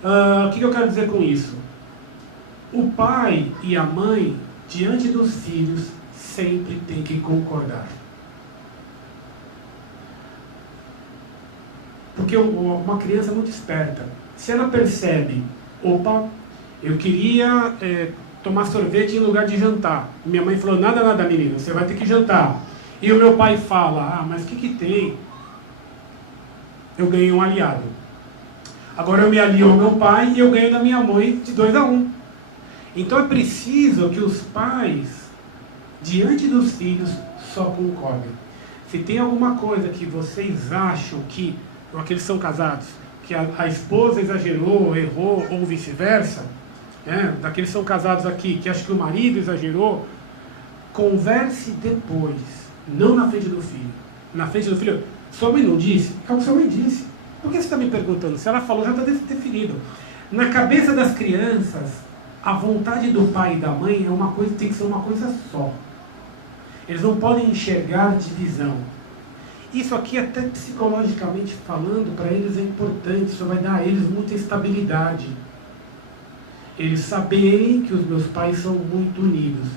O que eu quero dizer com isso? O pai e a mãe, diante dos filhos, sempre tem que concordar. Porque uma criança é muito esperta. Se ela percebe, opa, eu queria tomar sorvete em lugar de jantar. Minha mãe falou, nada, menino, você vai ter que jantar. E o meu pai fala, mas o que tem? Eu ganhei um aliado. Agora eu me alio ao meu pai e eu ganho da minha mãe de 2-1. Então é preciso que os pais, diante dos filhos, só concordem. Se tem alguma coisa que vocês acham que, ou aqueles são casados, que a esposa exagerou, errou, ou vice-versa, daqueles que são casados aqui, que acham que o marido exagerou, converse depois, não na frente do filho. Na frente do filho, sua mãe não disse? É o que sua mãe disse. Por que você está me perguntando? Se ela falou, já está definido. Na cabeça das crianças, a vontade do pai e da mãe tem que ser uma coisa só. Eles não podem enxergar divisão. Isso aqui, até psicologicamente falando, para eles é importante. Isso vai dar a eles muita estabilidade. Eles saberem que os meus pais são muito unidos.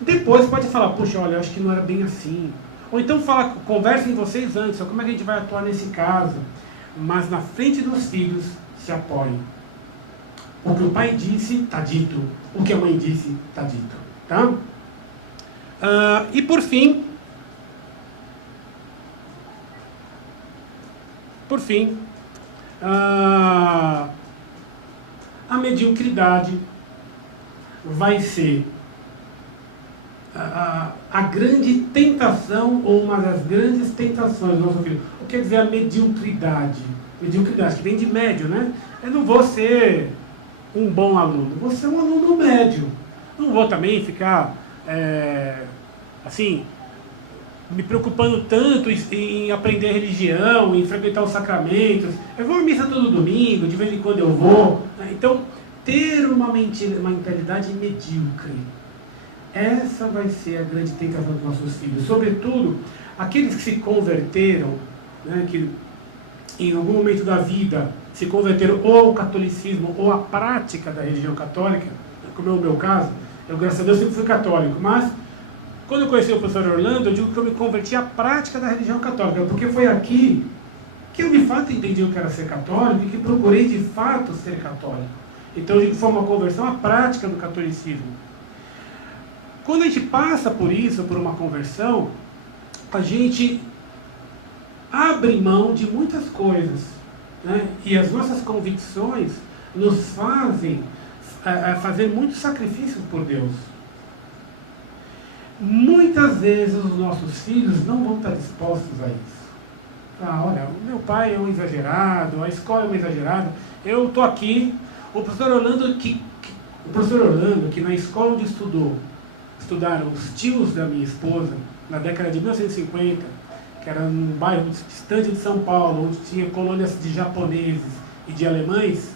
Depois pode falar, puxa, olha, eu acho que não era bem assim. Ou então conversem vocês antes, como é que a gente vai atuar nesse caso. Mas na frente dos filhos, se apoiem. O que o pai disse, está dito. O que a mãe disse, está dito. Tá? E por fim, a mediocridade vai ser a grande tentação, ou uma das grandes tentações do nosso filho. O que quer dizer a mediocridade? Mediocridade, que vem de médio, né? Eu não vou ser um bom aluno, vou ser um aluno médio. Não vou também ficar, assim, me preocupando tanto em aprender religião, em frequentar os sacramentos. Eu vou à missa todo domingo, de vez em quando eu vou. Então, ter uma mentalidade medíocre. Essa vai ser a grande tentação dos nossos filhos. Sobretudo, aqueles que se converteram, que em algum momento da vida se converteram ou ao catolicismo ou à prática da religião católica, como é o meu caso. Eu, graças a Deus, sempre fui católico, mas quando eu conheci o professor Orlando, eu digo que eu me converti à prática da religião católica, porque foi aqui que eu de fato entendi o que era ser católico e que procurei de fato ser católico. Então eu digo que foi uma conversão à prática do catolicismo. Quando a gente passa por isso, por uma conversão, a gente abre mão de muitas coisas, e as nossas convicções nos fazem fazer muitos sacrifícios por Deus. Muitas vezes os nossos filhos não vão estar dispostos a isso. Olha, o meu pai é um exagerado, a escola é um exagerado, eu estou aqui, o professor Orlando, que na escola onde estudaram os tios da minha esposa, na década de 1950, que era num bairro distante de São Paulo, onde tinha colônias de japoneses e de alemães,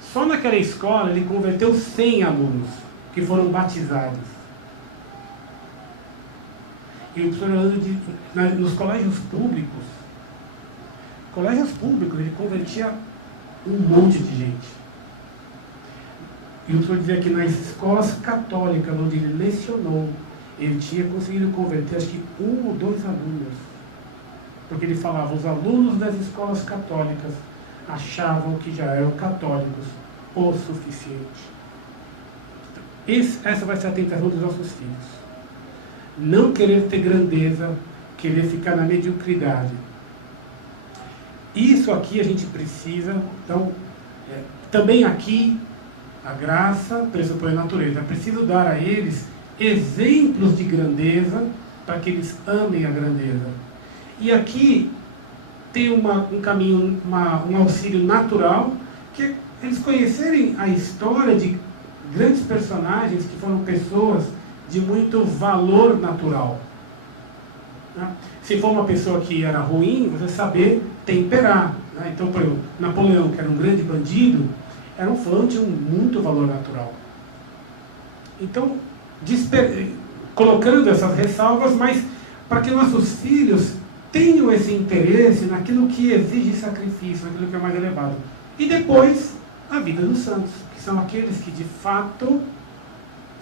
só naquela escola ele converteu 100 alunos que foram batizados. E o professor Orlando, nos colégios públicos, ele convertia um monte de gente. E o professor dizia que nas escolas católicas, onde ele lecionou, ele tinha conseguido converter, acho que 1 ou 2 alunos. Porque ele falava, os alunos das escolas católicas achavam que já eram católicos o suficiente. Essa vai ser a tentação dos nossos filhos. Não querer ter grandeza, querer ficar na mediocridade. Isso aqui a gente precisa, então, também aqui, a graça pressupõe a natureza. É preciso dar a eles exemplos de grandeza para que eles amem a grandeza. E aqui tem um caminho, um auxílio natural, que é eles conhecerem a história de grandes personagens que foram pessoas de muito valor natural. Se for uma pessoa que era ruim, você saber temperar. Então, por exemplo, Napoleão, que era um grande bandido, era um fulano de muito valor natural. Então, colocando essas ressalvas, mas para que nossos filhos tenham esse interesse naquilo que exige sacrifício, naquilo que é mais elevado. E depois, a vida dos santos, que são aqueles que de fato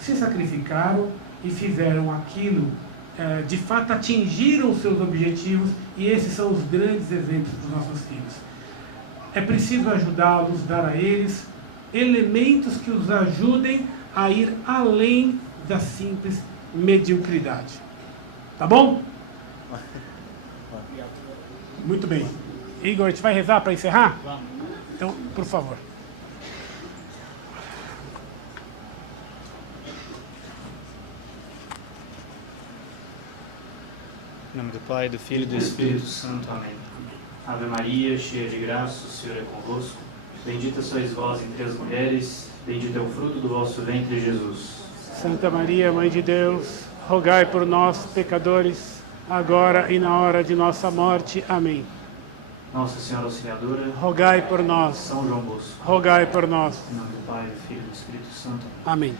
se sacrificaram e fizeram aquilo de fato atingiram os seus objetivos, e esses são os grandes exemplos dos nossos filhos. É preciso ajudá-los, dar a eles elementos que os ajudem a ir além da simples mediocridade. Tá bom? Muito bem. Igor, a gente vai rezar para encerrar? Vamos. Então, por favor. Em nome do Pai, do Filho e do Espírito Santo. Amém. Ave Maria, cheia de graça, o Senhor é convosco. Bendita sois vós entre as mulheres, bendito é o fruto do vosso ventre, Jesus. Santa Maria, Mãe de Deus, rogai por nós, pecadores, agora e na hora de nossa morte. Amém. Nossa Senhora Auxiliadora, rogai por nós. São João Bosco, rogai por nós. em nome do Pai, do Filho e do Espírito Santo. Amém.